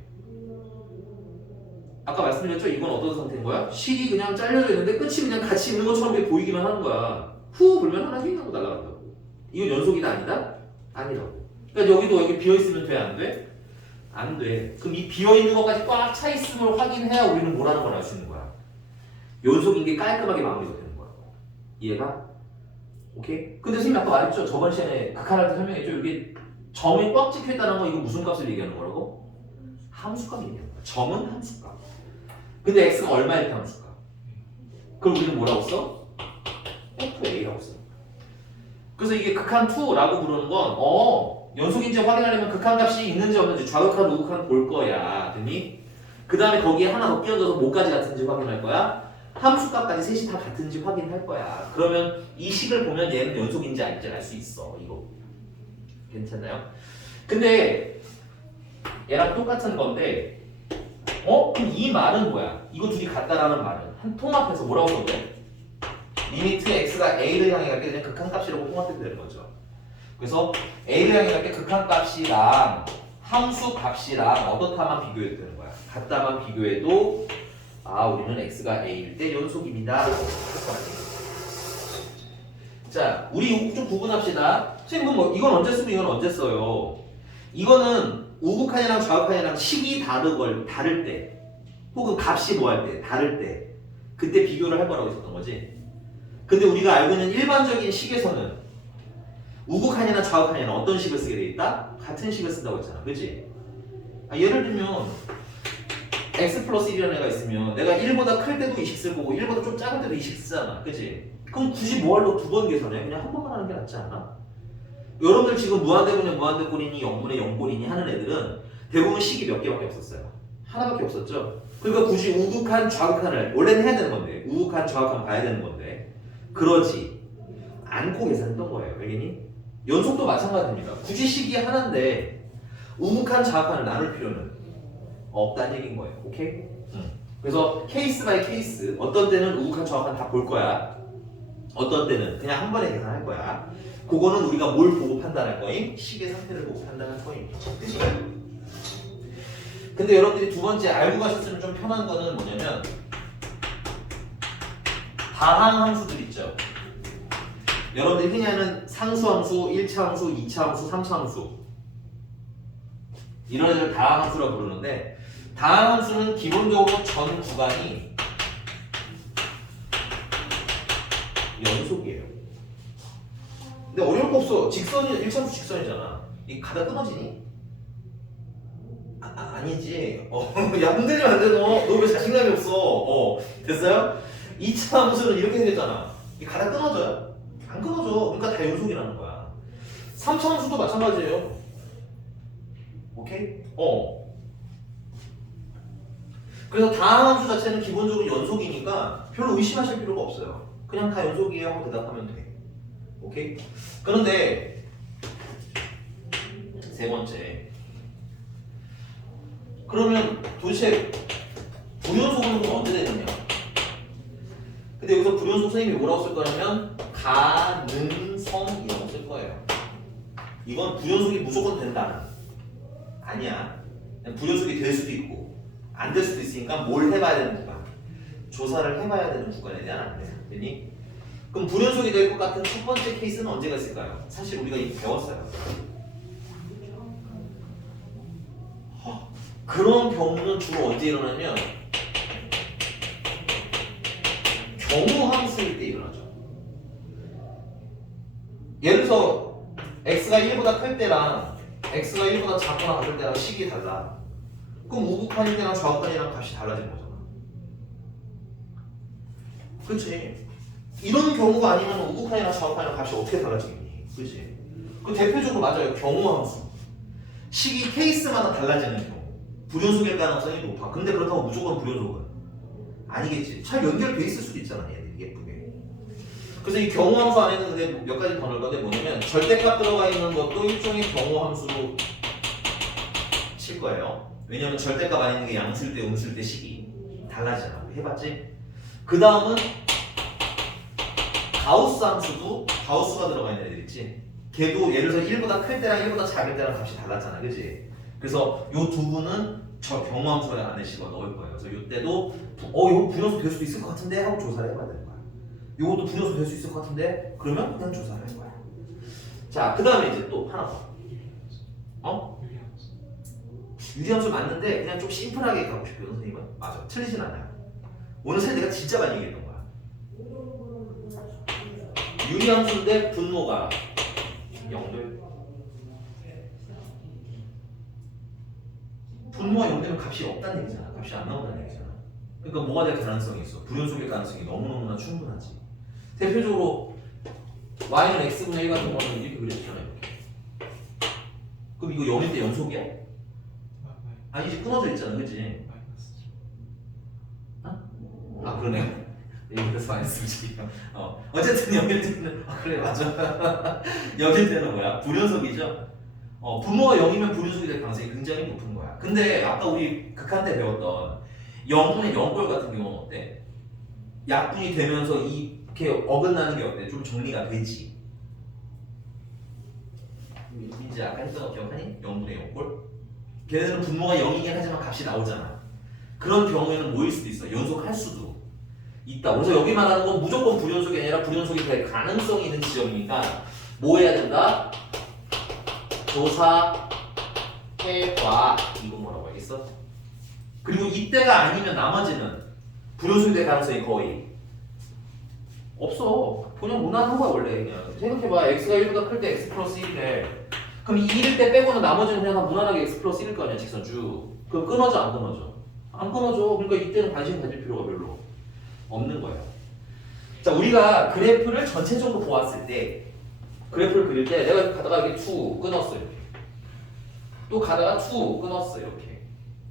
아까 말씀드렸죠? 이건 어떤 상태인 거야? 실이 그냥 잘려져 있는데 끝이 그냥 같이 있는 것처럼 보이기만 하는 거야. 후 불면 하나 휙 하고 날아간다고. 이건 연속이다 아니다? 아니라고. 그러니까 여기도 여기 비어있으면 돼? 안 돼? 안 돼. 그럼 이 비어있는 것까지 꽉 차 있음을 확인해야 우리는 뭐라는 걸 알 수 있는 거야. 연속인 게 깔끔하게 마무리가 되는 거야. 이해가? 오케이? 근데 선생님 아까 말했죠? 저번 시간에 극한할 때 설명했죠? 이게 점이 꽉 찍혀있다는 건 이거 무슨 값을 얘기하는 거라고? 함수값 얘기하는 거야. 점은 함수값. 근데 x가 얼마일 때 함수값? 그럼 우리는 뭐라고 써? f(a)라고 써. 그래서 이게 극한2라고 부르는 건 연속인지 확인하려면 극한값이 있는지 없는지 좌극한, 우극한 볼 거야. 됐니? 그 다음에 거기에 하나 더 끼얹어서 뭐까지 같은지 확인할 거야? 함수값까지 셋이 다 같은지 확인할 거야. 그러면 이 식을 보면 얘는 연속인지 아닌지 알 수 있어. 이거 괜찮나요? 근데 얘랑 똑같은 건데 그럼 이 말은 뭐야? 이거 둘이 같다라는 말은 한 통합해서 뭐라고 써도 리미트 x가 a를 향해 갈 때 그냥 극한값이라고 통합해도 되는 거죠. 그래서 a를 향해 갈 때 극한값이랑 함수값이랑 어떻다만 비교해도 되는 거야. 같다만 비교해도 우리는 x가 a일 때 연속입니다. 자, 우리 이거 좀 구분합시다. 선생님 이건 언제 쓰고 이건 언제 써요? 이거는 우극한이랑 좌극한이랑 식이 다를 때 혹은 값이 뭐 할 때, 다를 때 그때 비교를 할 거라고 있었던 거지. 근데 우리가 알고 있는 일반적인 식에서는 우극한이나 좌극한이나 어떤 식을 쓰게 돼 있다? 같은 식을 쓴다고 했잖아. 그치? 예를 들면 x 플러스 1이라는 애가 있으면 내가 1보다 클 때도 이 식 쓸 거고 1보다 좀 작을 때도 이 식 쓰잖아. 그치? 그럼 굳이 뭐하러 두 번 계산해? 그냥 한 번만 하는 게 낫지 않아? 여러분들 지금 무한대분의 무한대꼴이니 0분의 0꼴이니 하는 애들은 대부분 식이 몇 개밖에 없었어요. 하나밖에 없었죠. 그러니까 굳이 우극한 좌극한을 원래는 해야 되는 건데 우극한 좌극한 봐야 되는 건데 그러지 않고 계산했던 거예요. 알겠니? 연속도 마찬가지입니다. 굳이 식이 하나인데 우극한 좌극한을 나눌 필요는 없다는 얘기인 거예요. 오케이? 그래서 케이스 바이 케이스 어떤 때는 우극한 좌극한 다 볼 거야. 어떤 때는 그냥 한 번에 계산할 거야. 그거는 우리가 뭘 보고 판단할 거임? 식의 상태를 보고 판단할 거임. 그치? 근데 여러분들이 두 번째 알고 가셨으면 좀 편한 거는 뭐냐면 다항 함수들 있죠. 여러분들이 흔히 하는 상수함수, 1차 함수, 2차 함수, 3차 함수 이런 애들 다항 함수라고 부르는데 다항 함수는 기본적으로 전 구간이 연속이에요. 근데 어려울 거 없어. 직선이 1차 함수 직선이잖아. 이 가다 끊어지니? 아니지. 야 흔들리면 안 돼. 너 왜 자신감이 없어? 됐어요? 2차 함수는 이렇게 생겼잖아. 이 가다 끊어져요? 안 끊어져. 그러니까 다 연속이라는 거야. 3차 함수도 마찬가지예요. 오케이? 그래서 다항 함수 자체는 기본적으로 연속이니까 별로 의심하실 필요가 없어요. 그냥 다 연속이에요 하고 대답하면 돼. 오케이? 그런데 세 번째 그러면 도대체 불연속은 언제 되느냐? 근데 여기서 불연속 선생님이 뭐라고 쓸 거냐면 가능성이라고 쓸 거예요. 이건 불연속이 무조건 된다는 아니야. 불연속이 될 수도 있고 안 될 수도 있으니까 뭘 해봐야 되는 구간 조사를 해봐야 되는 구간에 대한 안내야. 됐니? 그럼 불연속이 될 것 같은 첫 번째 케이스는 언제가 있을까요? 사실 우리가 이미 배웠어요. 그런 경우는 주로 언제 일어나면 경우 함수일 때 일어나죠. 예를 들어서 x가 1보다 클 때랑 x가 1보다 작거나 같을 때랑 식이 달라. 그럼 우극한일 때랑 좌극한이랑 값이 달라지는 거잖아. 그렇지? 이런 경우가 아니면 우극한이랑 좌극한이랑 값이 어떻게 달라지겠니? 그렇지? 그 대표적으로 맞아요. 경우 함수. 식이 케이스마다 달라지는 경우. 불연속일 가능성이 높아. 근데 그렇다고 무조건 불연속은 아니겠지. 잘 연결돼 있을 수도 있잖아, 얘들이 예쁘게. 그래서 이 경우 함수 안에는 근데 몇 가지 더 넣을 건데 뭐냐면 절대값 들어가 있는 것도 일종의 경우 함수로 칠 거예요. 왜냐면 절대값 안에 있는 게 양수일 때, 음수일 때 식이 달라지잖아. 해봤지? 그 다음은 가우스 함수도 가우스가 들어가 있는 애들 있지. 걔도 예를 들어서 1보다 클 때랑 1보다 작을 때랑 값이 달랐잖아, 그치? 그래서 요 두 분은 저 경우함수 안에 집어 넣을 거예요. 그래서 이때도 이거 불연속 될 수도 있을 것 같은데 하고 조사를 해봐야 되는 거야. 이것도 불연속 될 수 있을 것 같은데 그러면 그냥 조사를 할 거야. 자, 그 다음에 이제 또 하나 더. 유리함수 맞는데 그냥 좀 심플하게 가고 싶어요, 선생님은. 맞아, 틀리진 않아요. 오늘 사실 내가 진짜 많이 얘기했던 거야. 유리함수인데 분모가 0들. 분모가 0 되면 값이 없다는 얘기잖아. 값이 안 나온다는 얘기잖아. 그러니까 뭐가 될 가능성이 있어? 불연속일 가능성이 너무너무나 충분하지. 대표적으로 y는 x분의 1 같은 거는 이렇게 그려주잖아요. 이렇게. 그럼 이거 0일 때 연속이야? 아니지, 끊어져 있잖아, 그치? 그러네. 그래서 마이너스 어쨌든 0일 때는 그래, 맞아. 0일 때는 뭐야? 불연속이죠? 분모가 0이면 불연속이 될 가능성이 굉장히 높은 거야. 근데 아까 우리 극한 때 배웠던 0분의 0꼴 같은 경우는 어때? 약분이 되면서 이렇게 어긋나는 게 어때? 좀 정리가 되지. 민지 아까 했던 거 기억하니? 0분의 0꼴? 걔네들은 분모가 0이긴 하지만 값이 나오잖아. 그런 경우에는 뭐일 수도 있어? 연속할 수도 있다. 그래서 여기 말하는 건 무조건 불연속이 아니라 불연속이 될 가능성이 있는 지점이니까 뭐 해야 된다? 조사해봐. 이거 뭐라고 하겠어? 그리고 이때가 아니면 나머지는 불연속이 될 가능성이 거의 없어. 그냥 무난한 거야 원래. 그냥 생각해봐. x가 1보다 클 때 x 플러스 1이래. 그럼 이 1일 때 빼고는 나머지는 그냥 다 무난하게 x 플러스 1일 거 아니야 직선 쭉. 그럼 끊어져 안 끊어져? 안 끊어져. 그러니까 이때는 관심 가질 필요가 별로 없는 거야. 자, 우리가 그래프를 전체적으로 보았을 때 그래프를 그릴 때 내가 가다가 이렇게 2 끊었어 이렇게. 또 가다가 2 끊었어 이렇게.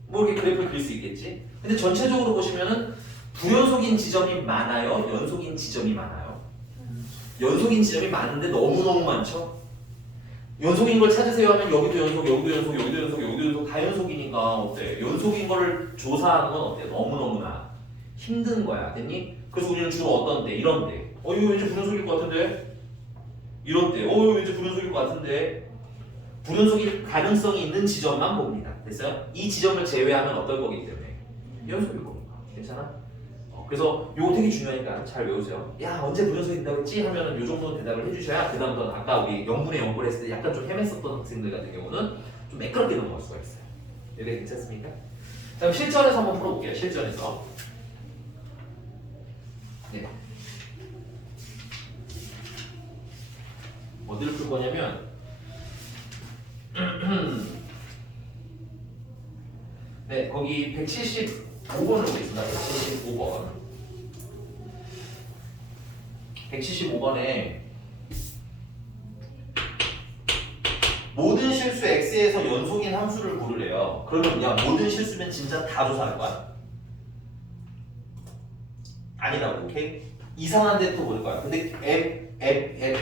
뭐 이렇게 그래프를 그릴 수 있겠지? 근데 전체적으로 보시면은 부연속인 지점이 많아요? 연속인 지점이 많아요? 연속인 지점이 많은데 너무너무 많죠? 연속인 걸 찾으세요 하면 여기도 연속, 여기도 연속, 여기도 연속, 여기도 연속 다 연속이니까 어때? 연속인 거를 조사하는 건 어때? 너무너무나 힘든 거야. 됐니? 그래서 우리는 주로 어떤 데? 이런 데. 이거 왠지 불연속일 것 같은데? 이런 데. 이거 왠지 불연속일 것 같은데? 불연속일 가능성이 있는 지점만 봅니다. 됐어요? 이 지점을 제외하면 어떨 거기 때문에? 연속일 겁니다. 괜찮아? 그래서 이거 되게 중요하니까 잘 외우세요. 야 언제 불연속이 된다고 했지? 하면은 요 정도는 대답을 해주셔야 그 다음부터는 아까 우리 0분의 0을 했을 때 약간 좀 헤맸었던 학생들 같은 경우는 좀 매끄럽게 넘어갈 수가 있어요. 이게 괜찮습니까? 자, 그럼 실전에서 한번 풀어볼게요. 실전에서. 네. 어디를 풀 거냐면 네, 거기 175번을 보겠습니다. 175번. 175번에 모든 실수 x에서 연속인 함수를 고르래요. 그러면 야 모든 실수면 진짜 다 조사할 거야? 아니라고, 오케이? 이상한 데 또 볼 거야. 근데 f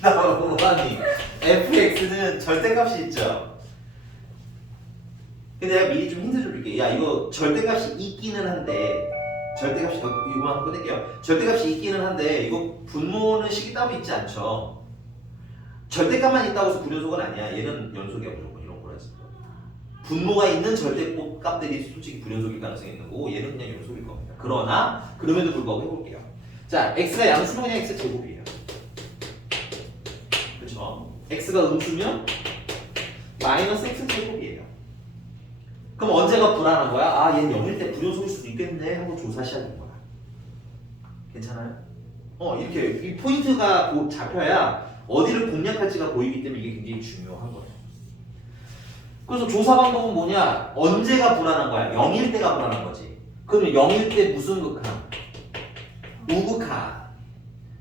나 뭐하니? fx는 절대값이 있죠. 근데 내가 미리 좀 힌트 줄게. 야 이거 절대값이 있기는 한데 절대값이 이거만 꺼낼게요. 절대값이 있기는 한데 이거 분모는 식이 따로 있지 않죠. 절대값만 있다고 해서 불연속은 아니야. 얘는 연속이야 무조건 이런 거라서. 분모가 있는 절대값들이 솔직히 불연속일 가능성이 있는 거고 얘는 그냥 연속일 겁니다. 그러나 그럼에도 불구하고 해볼게요. 자, x가 양수면 그냥 x 제곱이에요. 그렇죠? x가 음수면 마이너스 x 제곱이에요. 그럼 언제가 불안한 거야? 아, 얘는 0일 때 불연속일 수도 있겠네 하고 조사시하는 거야. 괜찮아요? 이렇게 이 포인트가 잡혀야 어디를 공략할지가 보이기 때문에 이게 굉장히 중요한 거예요. 그래서 조사 방법은 뭐냐? 언제가 불안한 거야? 0일 때가 불안한 거지. 그러면 0일 때 무슨 극한? 우극한.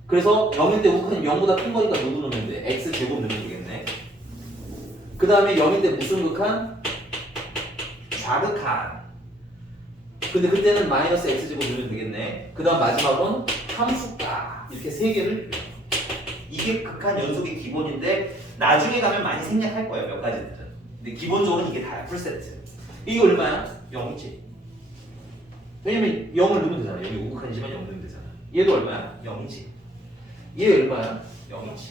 그래서 0일 때 우극한이 0보다 큰 거니까 누구 넣으면 돼? x 제곱 넣으면 되겠네. 그 다음에 0일 때 무슨 극한? 좌극한. 근데 그때는 마이너스 x제곱 넣으면 되겠네. 그 다음 마지막은 함수가. 이렇게 세 개를. 이게 극한 연속의 기본인데 나중에 가면 많이 생략할 거예요. 몇 가지들은. 근데 기본적으로는 이게 다야. 풀세트. 이게 얼마야? 0이지. 왜냐면 0을 넣으면 되잖아. 여기 우극한이지만 0 넣으면 되잖아. 얘도 얼마야? 0이지. 얘 얼마야? 0이지.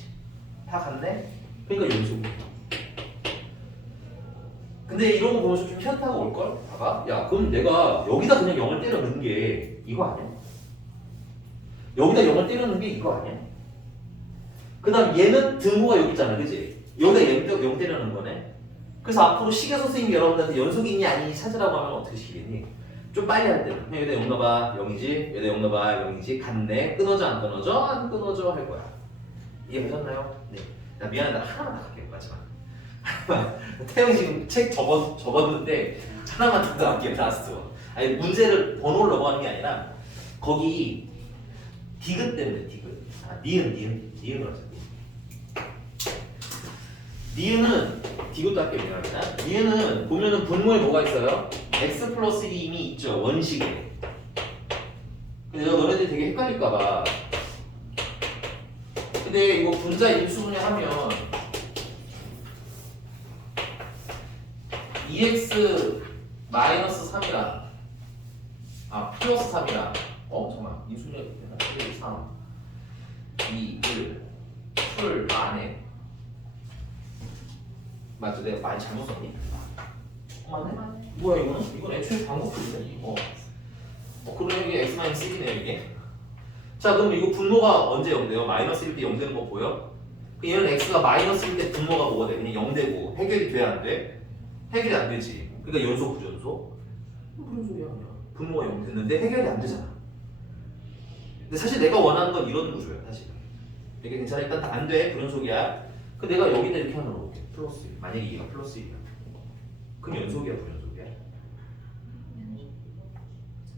다 같네? 그러니까 연속이야. 근데 이런 거 보면서 좀 현타가 올걸? 봐봐. 야, 그럼 내가 여기다 그냥 0을 때려 넣은 게 이거 아니야? 여기다 0을 때려 넣은 게 이거 아니야? 그 다음 얘는 등호가 여기 있잖아, 그지? 여기다 0 때려 넣은 거네? 그래서 앞으로 시계 선생님이 여러분들한테 연속이니 아니니 찾으라고 하면 어떻게 시겠니? 좀 빨리 할 때는 그냥 여기다 0 넣어봐, 0이지? 여기다 0 넣어봐, 0이지? 같네? 끊어져, 안 끊어져? 안 끊어져? 할 거야. 이해하셨나요? 네. 나 미안하다. 하나만 더 할게요, 마지막. 태영이 지금 책 접었는데 하나만 더 할게요. 라스트 원. 아니 문제를 번호를 넘어가는 게 아니라 거기 디귿 때문에 디귿. 니은으로 하자. 니은은 디귿도 할게요. 미안합니다. 니은은 보면은 분모에 뭐가 있어요? x 플러스 1이 이미 있죠. 원식에. 근데 너네들이 되게 헷갈릴까봐. 근데 이거 분자 인수분해하면 2x 마이너스 3이랑 플러스 3이랑 잠깐만 인수분해 3 2 1 풀 안에 맞죠? 내가 많이 잘못 썼니? 맞네? 뭐야 이거는? 이건 애초에 방법풀이네. 그러면 이게 x-1이네요 이게. 자 그럼 이거 분모가 언제 0 돼요? 마이너스 1 때 0 되는 거 보여? 얘는 x가 마이너스 1 때 분모가 뭐가 돼? 그냥 0 되고 해결이 돼야 안 돼? 해결이 안 되지. 그러니까 연속 부연속? 무슨 소리야 그냥. 분모가 0 됐는데 해결이 안 되잖아. 근데 사실 내가 원하는 건 이런 구조야 사실. 이게 괜찮아. 일단 다 안 돼. 불연속이야. 그 내가 여기다 이렇게 하나 넣을게. 플러스 1. 만약에 얘가 플러스 1이야. 그럼 연속이야 불연속이야?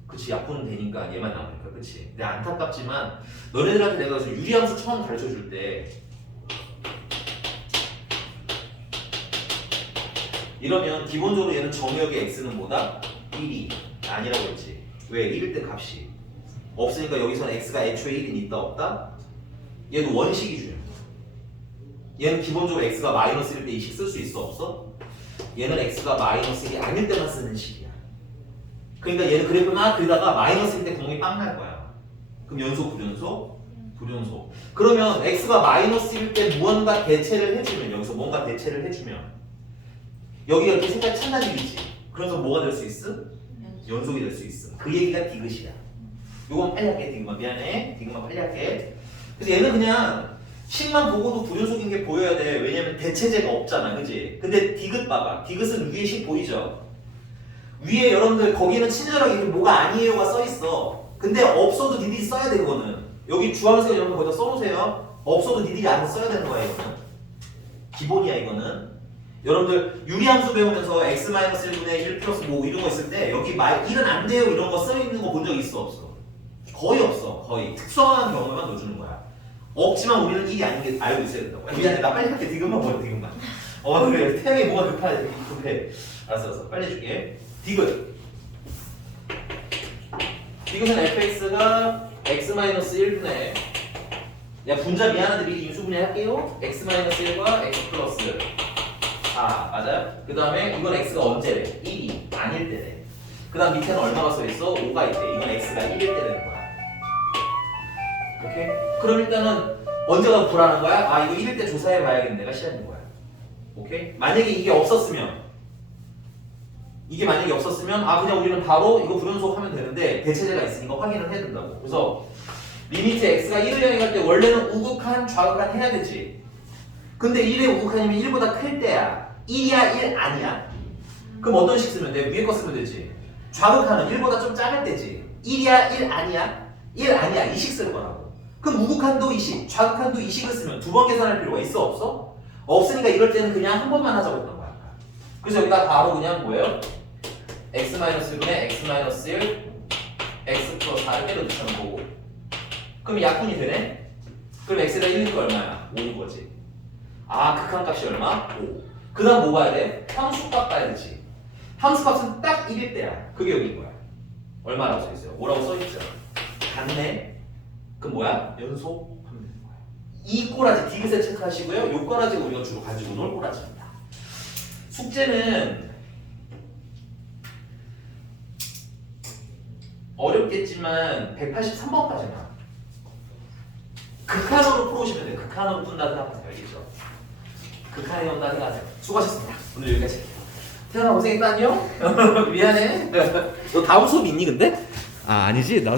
그치. 약분은 되니까 얘만 나오니까. 그치. 근데 안타깝지만 너네들한테 내가 그래서 유리함수 처음 가르쳐줄 때 이러면 기본적으로 얘는 정역의 x는 뭐다? 1이 아니라고 했지. 왜? 1일 때 값이 없으니까 여기서는 x가 애초에 1이 있다 없다? 얘는 원식이 중요해. 얘는 기본적으로 x가 마이너스 1일 때 이 식 쓸 수 있어 없어? 얘는 x가 마이너스 1이 아닐 때만 쓰는 식이야. 그러니까 얘는 그래프 막 그리다가 마이너스 1일 때 구멍이 빵 날 거야. 그럼 연속 불연속? 불연속. 그러면 x가 마이너스 1일 때 무언가 대체를 해주면 여기서 뭔가 대체를 해주면 여기가 이렇게 색깔 찬다지겠지. 그래서 뭐가 될 수 있어? 연속이 될 수 있어. 그 얘기가 디귿이야. 요건 빨리 할게. 디귿만 미안해. 디귿만 빨리 할게. 그래서 얘는 그냥 식만 보고도 불연속인 게 보여야 돼. 왜냐면 대체제가 없잖아. 그지? 근데 디귿 봐봐. 디귿은 위에 식 보이죠? 위에 여러분들 거기는 친절하게 이렇게 뭐가 아니에요가 써있어. 근데 없어도 니들이 써야 돼. 그거는 여기 주황색 여러분 거기다 써놓으세요. 없어도 니들이 안 써야 되는 거야. 이거는 기본이야. 이거는 여러분들 유리함수 배우면서 x-1분의 1 플러스 뭐 이런 거 있을 때 여기 1은 안 돼요 이런 거 써있는 거 본 적 있어 없어? 거의 없어. 거의 특수한 경우에만 넣어주는 거야. 없지만 우리는 1이 아닌 게 알고 있어야 된다고. 미안해 나 빨리 할게. 디귿만 보여. 디귿만. 그래 태양이 뭐가 급해. 알았어. 빨리 해줄게. 디귿 디귿은 fx가 x-1분의 야 분자 미안한데 미리 임수분해 할게요. x-1과 x 플러스 4 맞아요? 그 다음에 이건 x가 언제래? 1이 아닐 때래. 그 다음 밑에는 얼마가 써있어? 5가 있대. 이건 x가 1일 때 되는 거야. 오케이? 그럼 일단은 언제가 불안한 거야? 아 이거 1일 때 조사해 봐야겠네가 시작인 거야. 오케이? 만약에 이게 없었으면 아 그냥 우리는 바로 이거 불연속 하면 되는데 대체제가 있으니까 확인을 해야 된다고. 그래서 리미트 x가 1을 향해 갈 때 원래는 우극한 좌극한 해야 되지. 근데 1의 우극한이면 1보다 클 때야. 1이야 1 아니야? 그럼 어떤 식 쓰면 돼? 위에 거 쓰면 되지. 좌극한은 1보다 좀 작을 때지. 1이야 1 아니야? 1 아니야. 이 식 쓸 거라고. 그럼 우극한도 이식, 좌극한도 이식을 쓰면 두 번 계산할 필요가 있어 없어? 없으니까 이럴 때는 그냥 한 번만 하자고 했던 거야. 그래서 여기다 바로 그냥 뭐예요? x-1분의 x-1 x 플러스 4를 빼로 넣자는 거고. 그럼 약분이 되네? 그럼 x가 1이니까 얼마야? 5인 거지. 아 극한값이 얼마? 5. 그 다음 뭐 봐야 돼? 함수값 봐야 되지. 함수값은 딱 1일 때야. 그게 여기인 거야. 얼마라고 써있어요? 뭐라고 써있죠? 같네? 그럼 뭐야? 연속 하면 되는 거야. 이 꼬라지 디귿에 체크하시고요. 요 꼬라지가 우리가 주로 가지고 놀 꼬라지입니다. 숙제는 어렵겠지만 183번까지나 극한으로 풀어오시면 돼요. 극한으로 푼다 생각하세요. 알겠죠? 극한에 온다 생각하세요. 수고하셨습니다. 오늘 여기까지 할게요. 태어나 고생했다 안녕? 미안해. 너 다음 수업 있니 근데? 아 아니지? 나